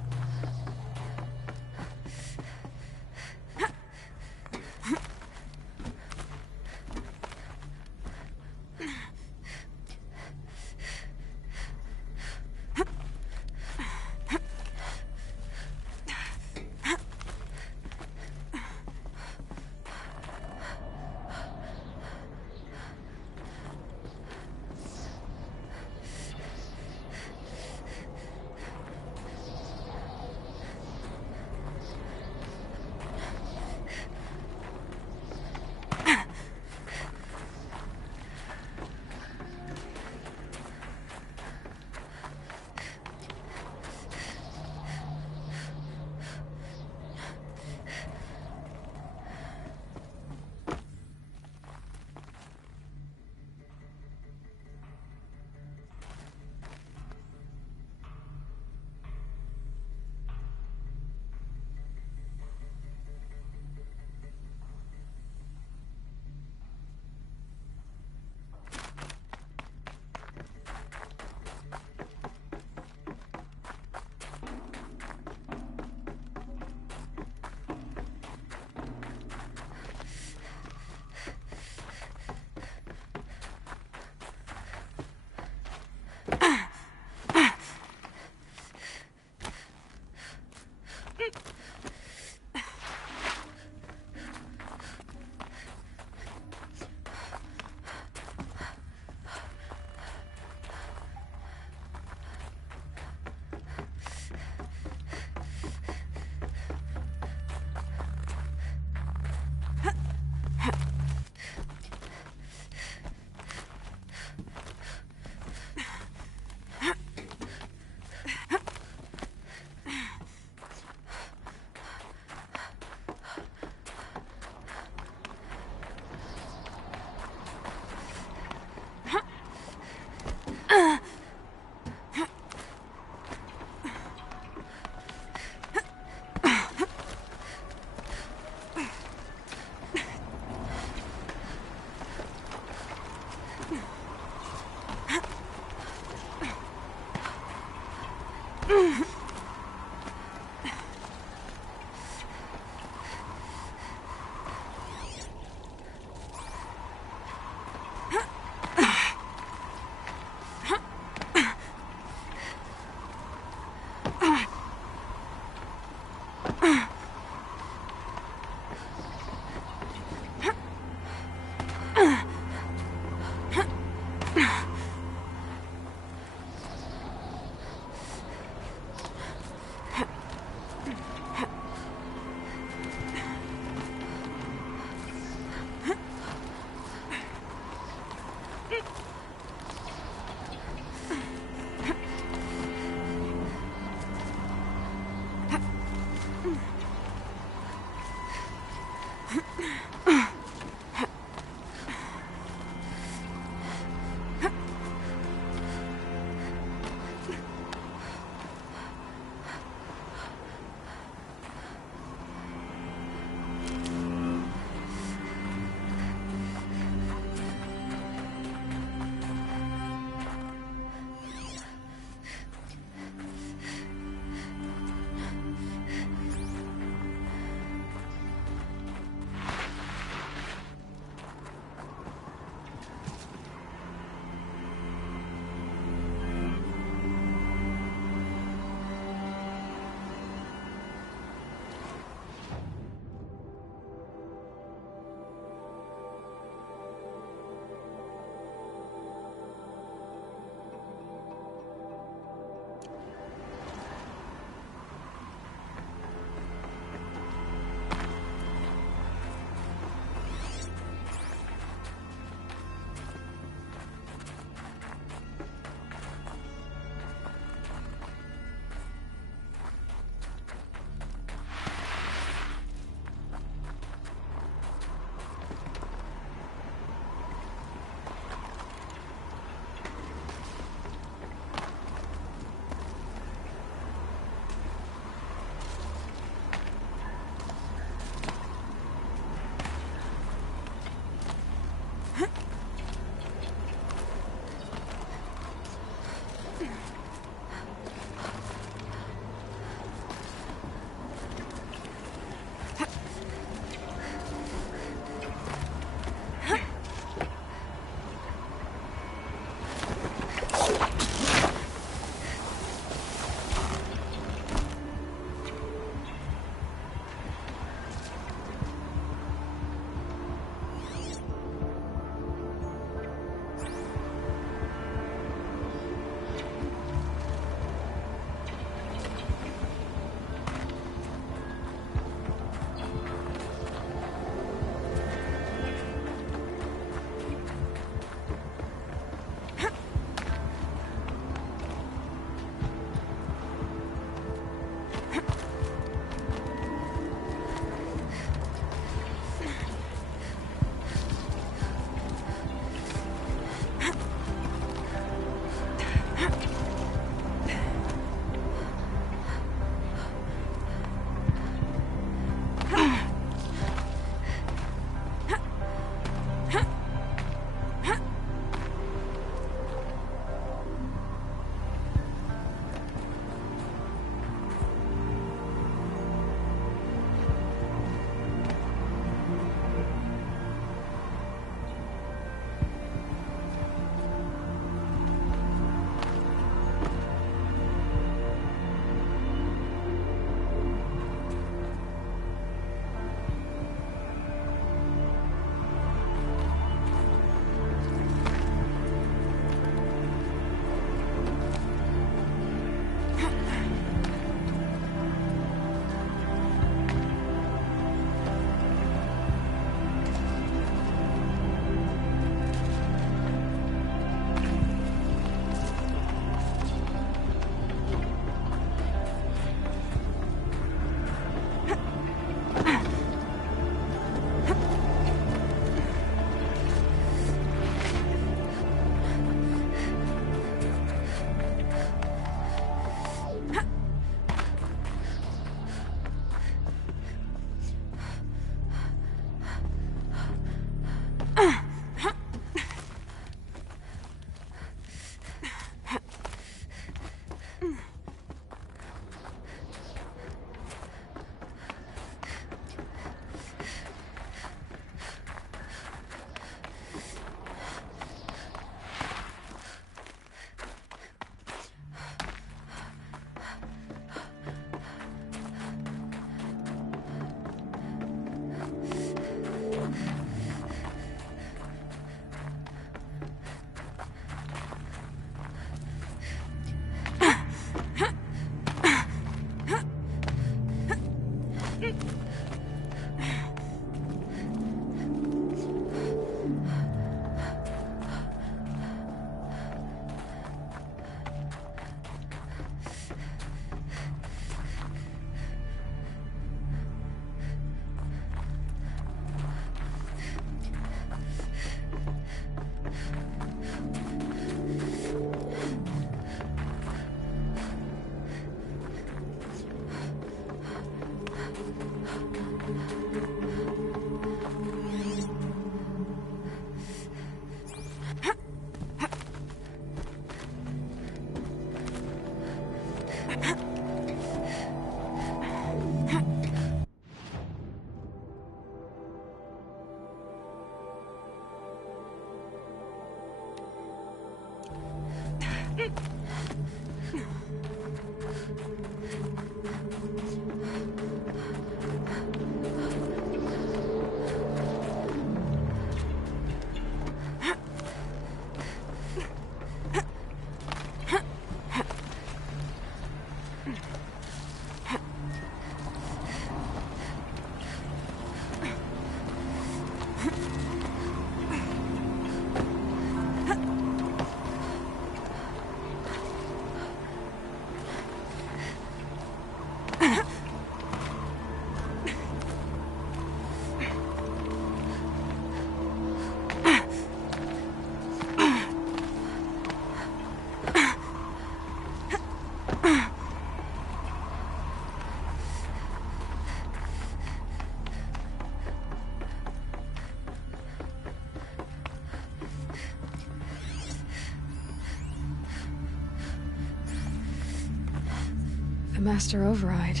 The Master Override.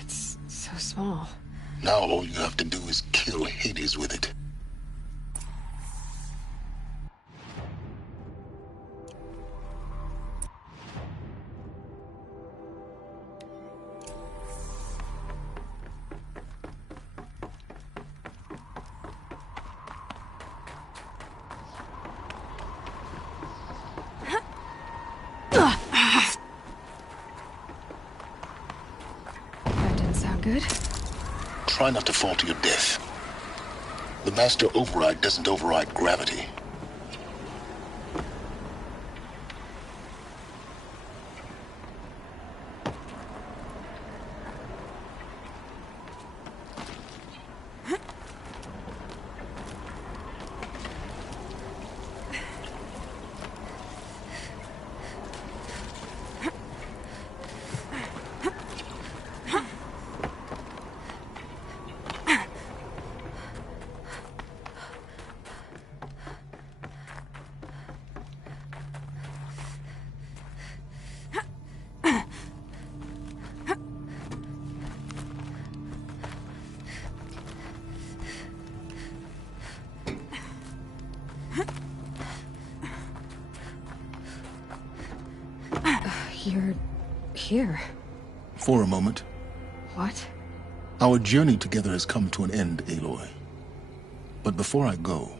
It's so small. Now all you have to do is kill Hades with it. Good. Try not to fall to your death. The Master Override doesn't override gravity. here? For a moment. What? Our journey together has come to an end, Aloy. But before I go,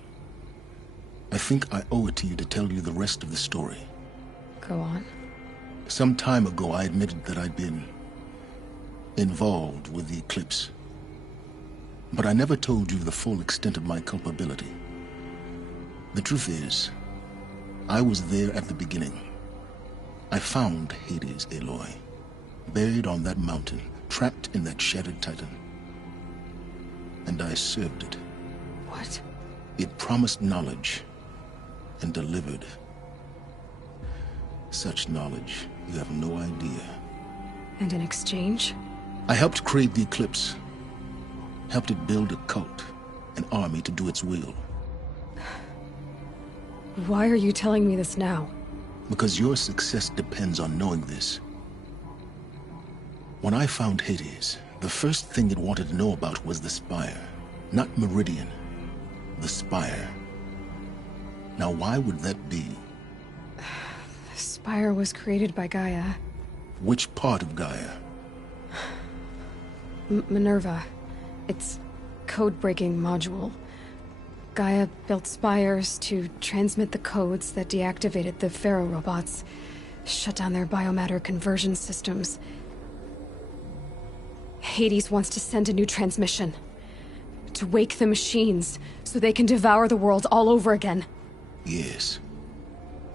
I think I owe it to you to tell you the rest of the story. Go on. Some time ago, I admitted that I'd been involved with the Eclipse. But I never told you the full extent of my culpability. The truth is, I was there at the beginning. I found Hades, Aloy, buried on that mountain, trapped in that shattered titan. And I served it. What? It promised knowledge and delivered. Such knowledge, you have no idea. And in exchange? I helped create the Eclipse. Helped it build a cult, an army to do its will. Why are you telling me this now? Because your success depends on knowing this. When I found Hades, the first thing it wanted to know about was the Spire. Not Meridian. The Spire. Now why would that be? The Spire was created by Gaia. Which part of Gaia? Minerva. Its code-breaking module. Gaia built spires to transmit the codes that deactivated the Pharaoh robots, shut down their biomatter conversion systems. Hades wants to send a new transmission. To wake the machines, so they can devour the world all over again. Yes.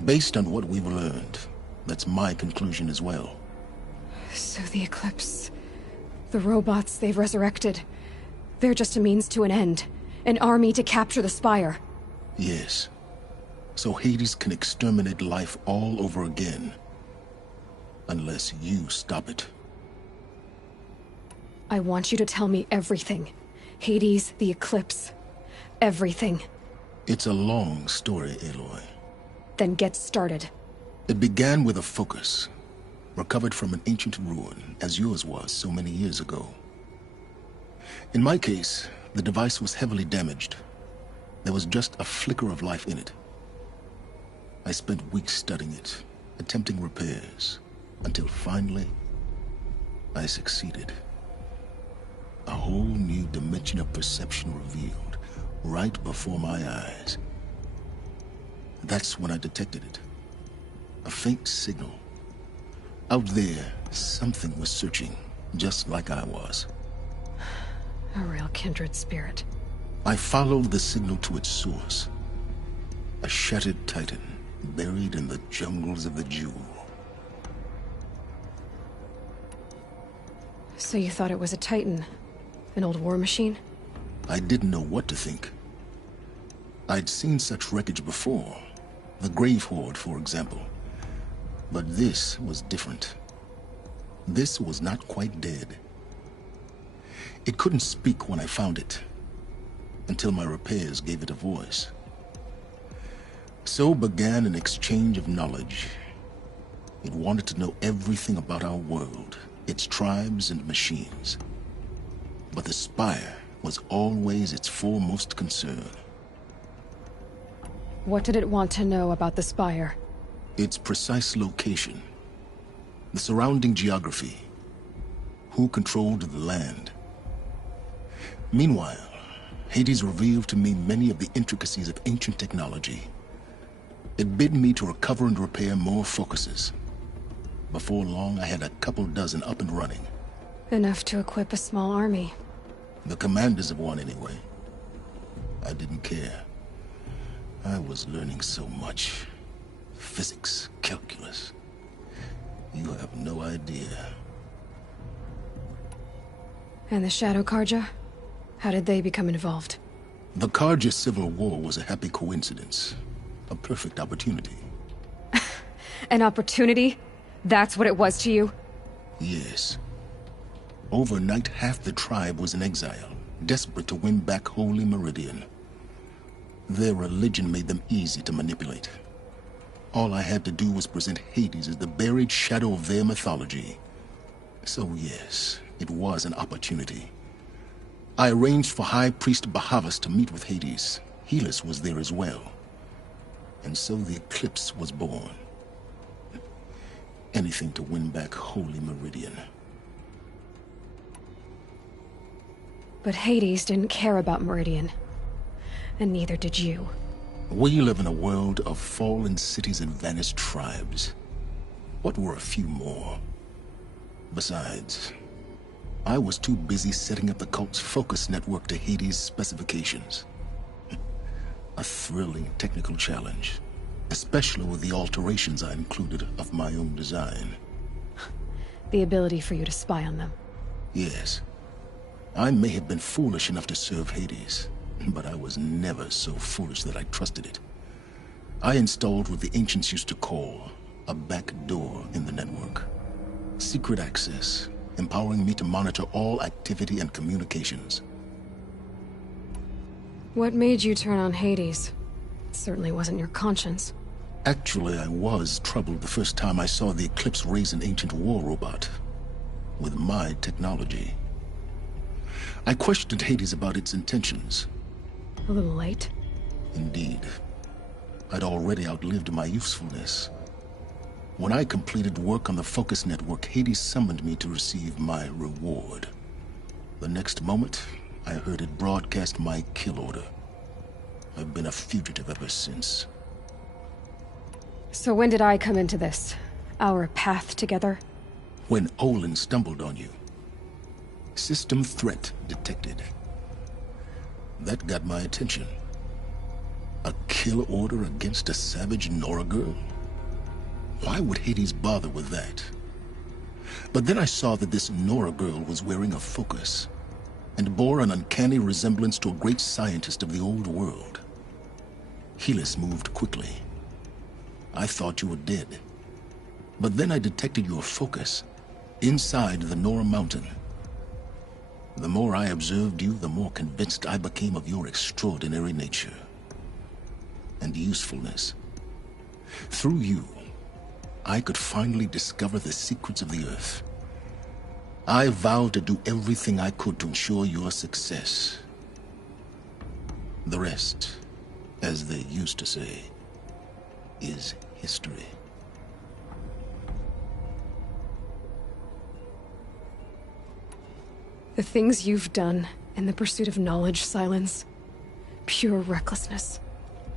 Based on what we've learned, that's my conclusion as well. So the Eclipse... the robots they've resurrected... they're just a means to an end. An army to capture the Spire. Yes. So Hades can exterminate life all over again. Unless you stop it. I want you to tell me everything. Hades, the Eclipse. Everything. It's a long story, Aloy. Then get started. It began with a focus. Recovered from an ancient ruin, as yours was so many years ago. In my case, the device was heavily damaged. There was just a flicker of life in it. I spent weeks studying it, attempting repairs, until finally, I succeeded. A whole new dimension of perception revealed, right before my eyes. That's when I detected it. A faint signal. Out there, something was searching, just like I was. A real kindred spirit. I followed the signal to its source. A shattered titan, buried in the jungles of the Jewel. So you thought it was a titan? An old war machine? I didn't know what to think. I'd seen such wreckage before. The Grave Horde, for example. But this was different. This was not quite dead. It couldn't speak when I found it, until my repairs gave it a voice. So began an exchange of knowledge. It wanted to know everything about our world, its tribes and machines. But the Spire was always its foremost concern. What did it want to know about the Spire? Its precise location, the surrounding geography, who controlled the land. Meanwhile, Hades revealed to me many of the intricacies of ancient technology. It bid me to recover and repair more focuses. Before long, I had a couple dozen up and running. Enough to equip a small army. The commanders of one, anyway. I didn't care. I was learning so much. Physics, calculus. You have no idea. And the Shadow Carja? How did they become involved? The Carja Civil War was a happy coincidence. A perfect opportunity. An opportunity? That's what it was to you? Yes. Overnight, half the tribe was in exile, desperate to win back Holy Meridian. Their religion made them easy to manipulate. All I had to do was present Hades as the buried shadow of their mythology. So yes, it was an opportunity. I arranged for High Priest Bahavas to meet with Hades. Helis was there as well. And so the Eclipse was born. Anything to win back Holy Meridian. But Hades didn't care about Meridian. And neither did you. We live in a world of fallen cities and vanished tribes. What were a few more? Besides, I was too busy setting up the cult's focus network to Hades' specifications. A thrilling technical challenge, especially with the alterations I included of my own design. The ability for you to spy on them. Yes. I may have been foolish enough to serve Hades, but I was never so foolish that I trusted it. I installed what the ancients used to call a back door in the network. Secret access, empowering me to monitor all activity and communications. What made you turn on Hades? It certainly wasn't your conscience. Actually, I was troubled the first time I saw the Eclipse raise an ancient war robot. With my technology. I questioned Hades about its intentions. A little late? Indeed. I'd already outlived my usefulness. When I completed work on the Focus Network, Hades summoned me to receive my reward. The next moment, I heard it broadcast my kill order. I've been a fugitive ever since. So when did I come into this? Our path together? When Olin stumbled on you. System threat detected. That got my attention. A kill order against a savage Nora girl? Why would Hades bother with that? But then I saw that this Nora girl was wearing a focus, and bore an uncanny resemblance to a great scientist of the old world. Helis moved quickly. I thought you were dead. But then I detected your focus, inside the Nora Mountain. The more I observed you, the more convinced I became of your extraordinary nature. And usefulness. Through you, I could finally discover the secrets of the Earth. I vowed to do everything I could to ensure your success. The rest, as they used to say, is history. The things you've done in the pursuit of knowledge, Silence. Pure recklessness.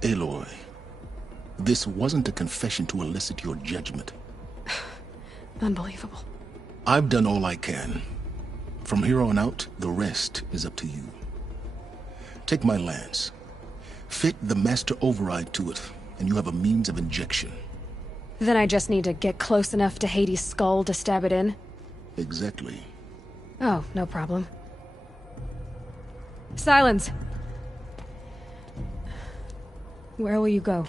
Aloy, this wasn't a confession to elicit your judgment. Unbelievable. I've done all I can. From here on out, the rest is up to you. Take my lance. Fit the master override to it, and you have a means of injection. Then I just need to get close enough to Hades' skull to stab it in? Exactly. Oh, no problem. Silence! Where will you go?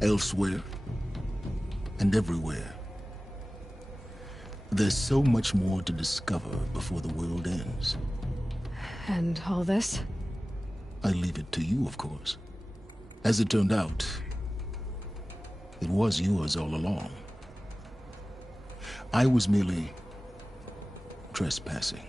Elsewhere. And everywhere. There's so much more to discover before the world ends. And all this? I leave it to you, of course. As it turned out, it was yours all along. I was merely trespassing.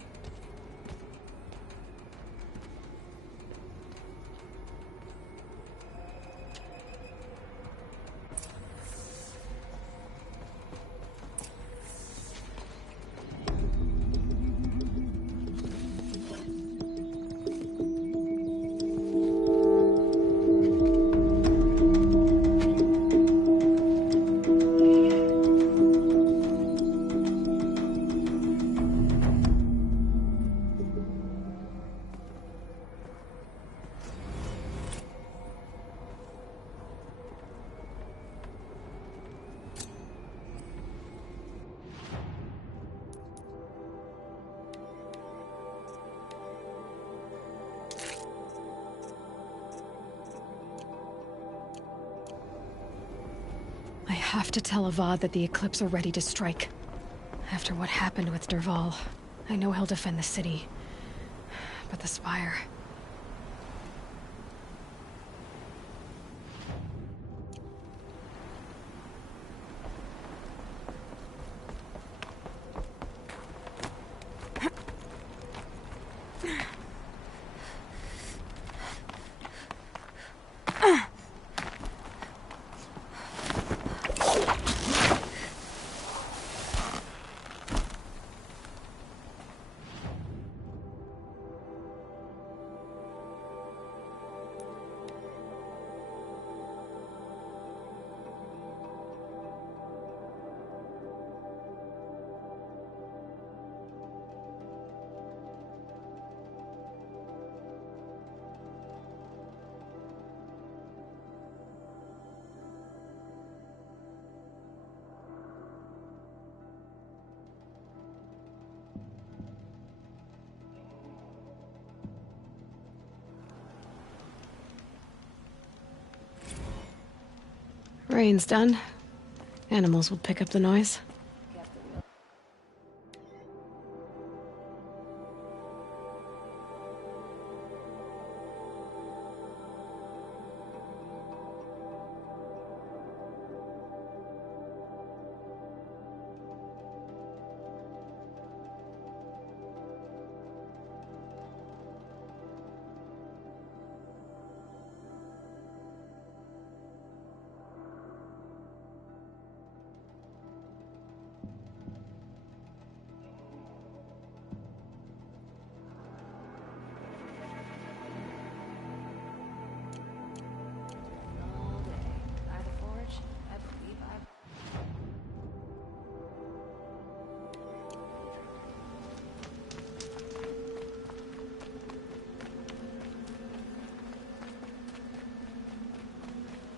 I have to tell Avad that the Eclipse are ready to strike. After what happened with Dervahl, I know he'll defend the city. But the Spire... Spraying's done. Animals will pick up the noise.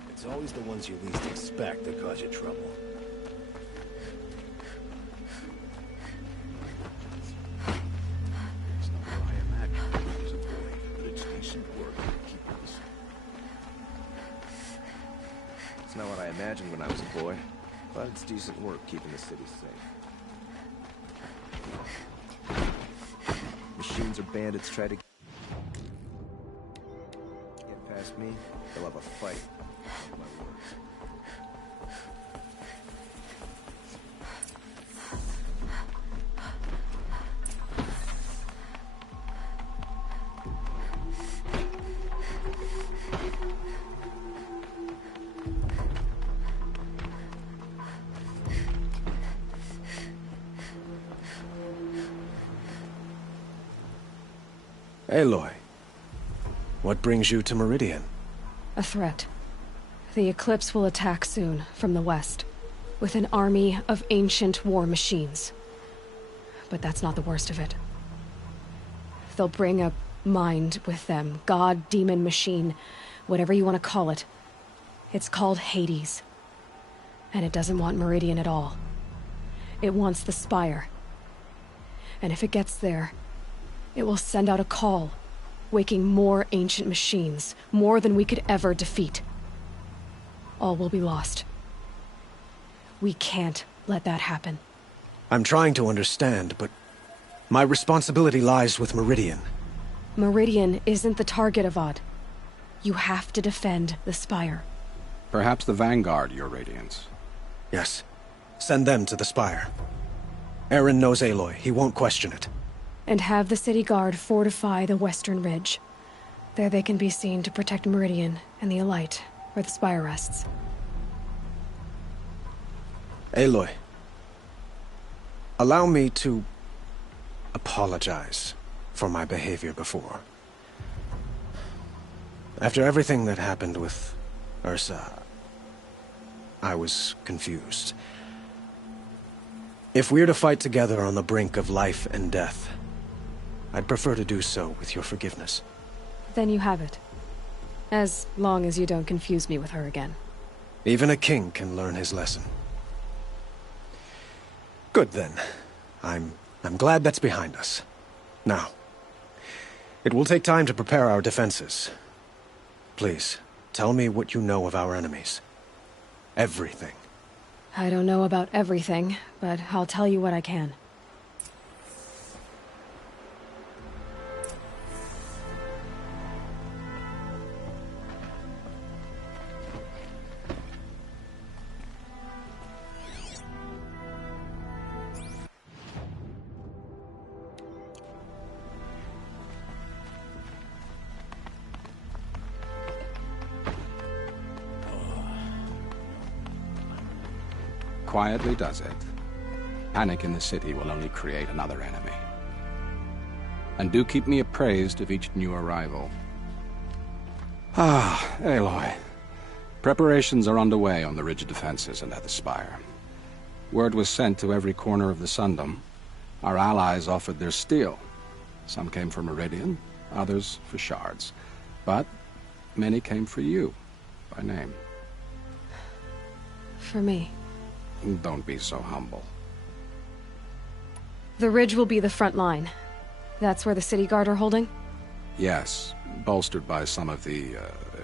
It's always the ones you least expect that cause you trouble. It's not what I imagined when I was a boy, but it's decent work keeping this. It's not what I imagined when I was a boy, but it's decent work keeping the city safe. Machines or bandits try to get past me, they'll have a fight. My words. Aloy, what brings you to Meridian? A threat. The Eclipse will attack soon, from the west, with an army of ancient war machines. But that's not the worst of it. They'll bring a mind with them, god, demon, machine, whatever you want to call it. It's called Hades. And it doesn't want Meridian at all. It wants the Spire. And if it gets there, it will send out a call, waking more ancient machines, more than we could ever defeat. All will be lost. We can't let that happen. I'm trying to understand, but my responsibility lies with Meridian. Meridian isn't the target, Avad. You have to defend the Spire. Perhaps the Vanguard, Your Radiance. Yes. Send them to the Spire. Eren knows Aloy. He won't question it. And have the city guard fortify the western ridge. There they can be seen to protect Meridian and the Elite, where the Spire rests. Aloy, allow me to apologize for my behavior before. After everything that happened with Ursa, I was confused. If we're to fight together on the brink of life and death, I'd prefer to do so with your forgiveness. Then you have it. As long as you don't confuse me with her again. Even a king can learn his lesson. Good then. I'm glad that's behind us. Now, it will take time to prepare our defenses. Please, tell me what you know of our enemies. Everything. I don't know about everything, but I'll tell you what I can. Quietly does it. Panic in the city will only create another enemy. And do keep me appraised of each new arrival. Ah, Aloy. Preparations are underway on the ridge defenses and at the Spire. Word was sent to every corner of the Sundom. Our allies offered their steel. Some came for Meridian, others for shards. But many came for you, by name. For me. Don't be so humble. The ridge will be the front line. That's where the city guard are holding? Yes, bolstered by some of the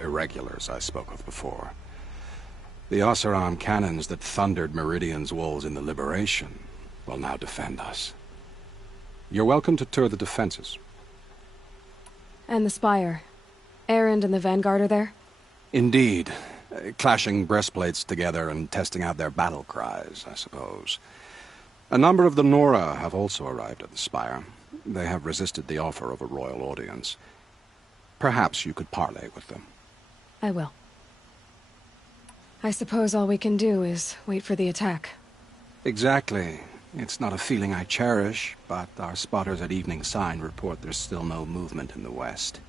irregulars I spoke of before. The Oseram cannons that thundered Meridian's walls in the Liberation will now defend us. You're welcome to tour the defenses. And the Spire. Erend and the Vanguard are there? Indeed. Clashing breastplates together and testing out their battle cries, I suppose. A number of the Nora have also arrived at the Spire. They have resisted the offer of a royal audience. Perhaps you could parley with them. I will. I suppose all we can do is wait for the attack. Exactly. It's not a feeling I cherish, but our spotters at Evening Sign report there's still no movement in the west.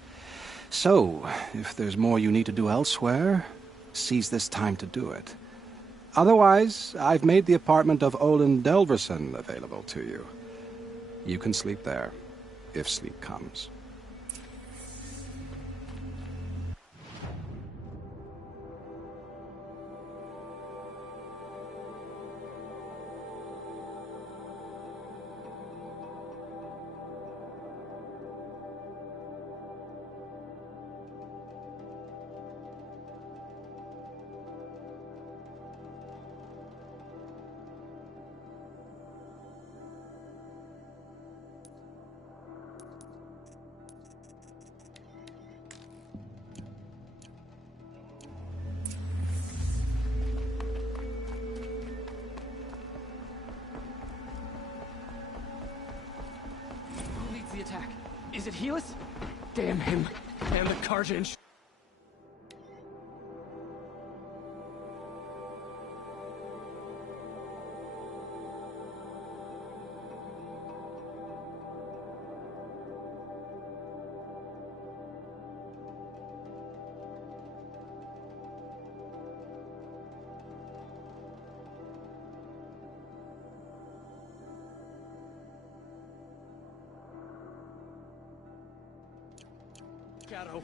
So, if there's more you need to do elsewhere, seize this time to do it. Otherwise, I've made the apartment of Olin Delverson available to you. You can sleep there, if sleep comes. The attack. Is it Helis? Damn him. And the Carjin. Shadow.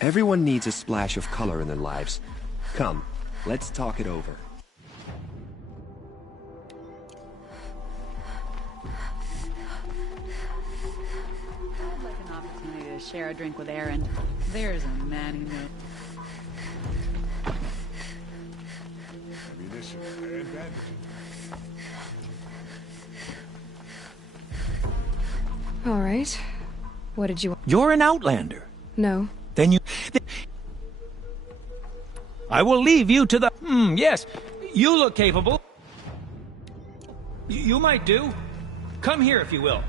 Everyone needs a splash of color in their lives. Come, let's talk it over. I'd like an opportunity to share a drink with Erend. There's a man who knows. Ammunition and bandages. All right. What did you... You're an Outlander. No. Then you... I will leave you to the... yes. You look capable. You might do. Come here if you will.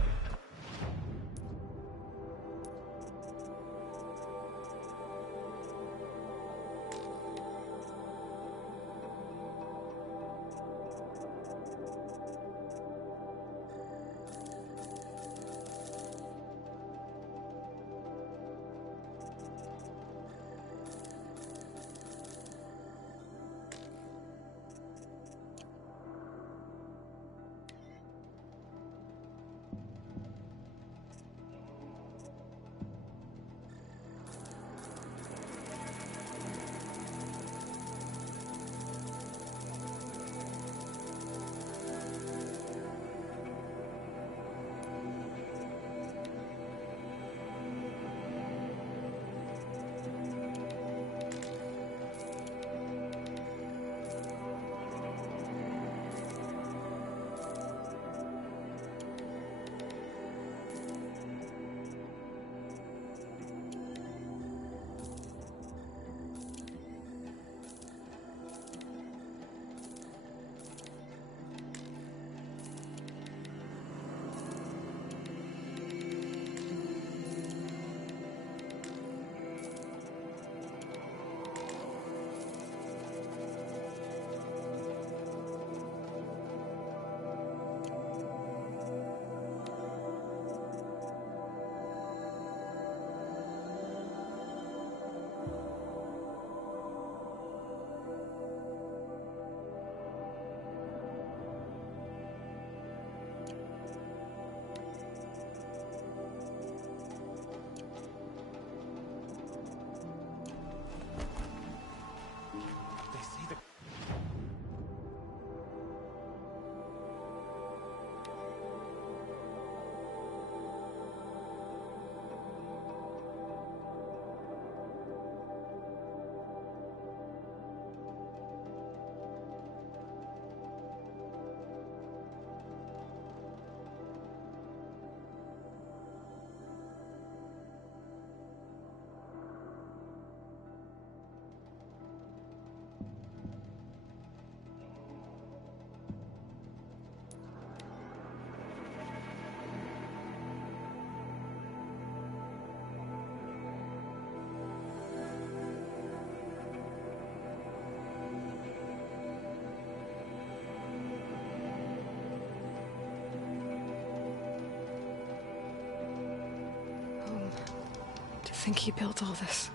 think he built all this.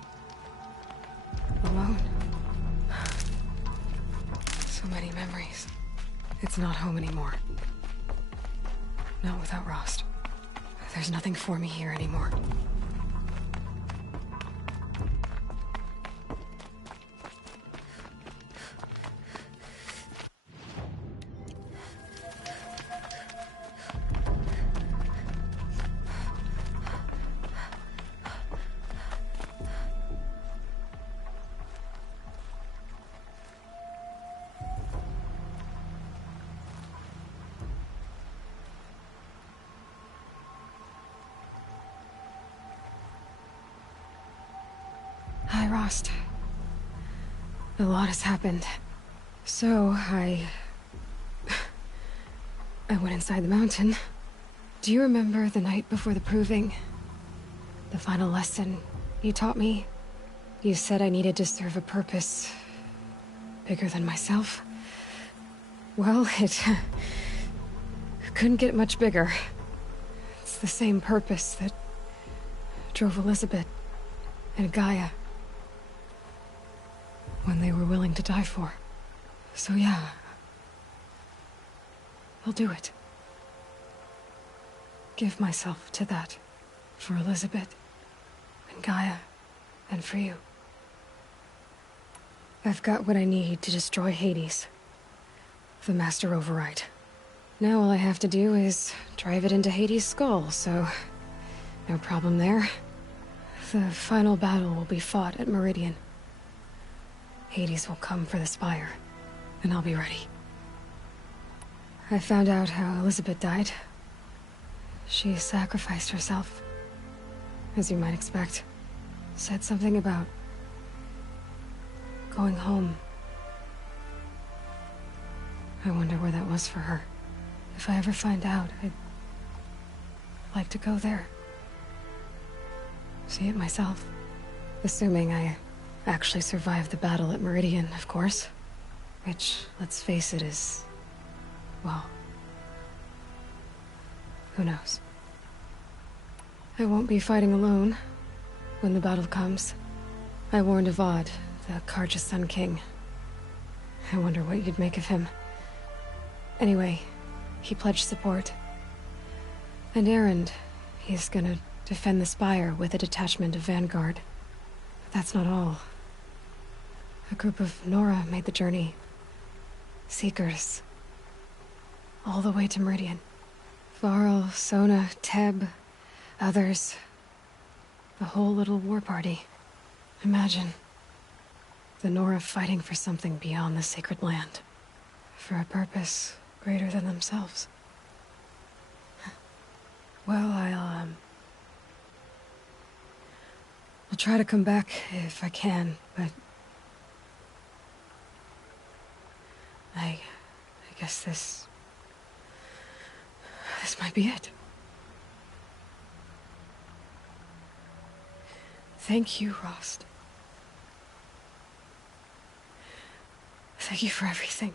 Alone. So many memories. It's not home anymore. Not without Rost. There's nothing for me here anymore. Hi, Rost. A lot has happened. So, I went inside the mountain. Do you remember the night before the proving? The final lesson you taught me? You said I needed to serve a purpose bigger than myself. Well, it couldn't get much bigger. It's the same purpose that drove Elizabeth and Gaia when they were willing to die for. So yeah, I'll do it. Give myself to that. For Elizabeth, and Gaia, and for you. I've got what I need to destroy Hades. The Master Override. Now all I have to do is drive it into Hades' skull, so no problem there. The final battle will be fought at Meridian. Hades will come for the Spire, and I'll be ready. I found out how Elizabeth died. She sacrificed herself, as you might expect. Said something about going home. I wonder where that was for her. If I ever find out, I'd like to go there. See it myself. Assuming I actually survived the battle at Meridian, of course. Which, let's face it, is... well... who knows? I won't be fighting alone when the battle comes. I warned Avad, the Carja Sun King. I wonder what you'd make of him. Anyway, he pledged support. And Erend, he's gonna defend the Spire with a detachment of Vanguard. But that's not all. A group of Nora made the journey. Seekers. All the way to Meridian. Varl, Sona, Teb, others. The whole little war party. Imagine. The Nora fighting for something beyond the sacred land. For a purpose greater than themselves. Well, I'll try to come back if I can, but... I guess this might be it. Thank you, Rost. Thank you for everything.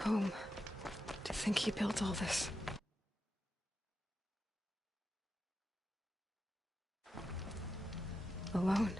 Home. To think he built all this. Alone.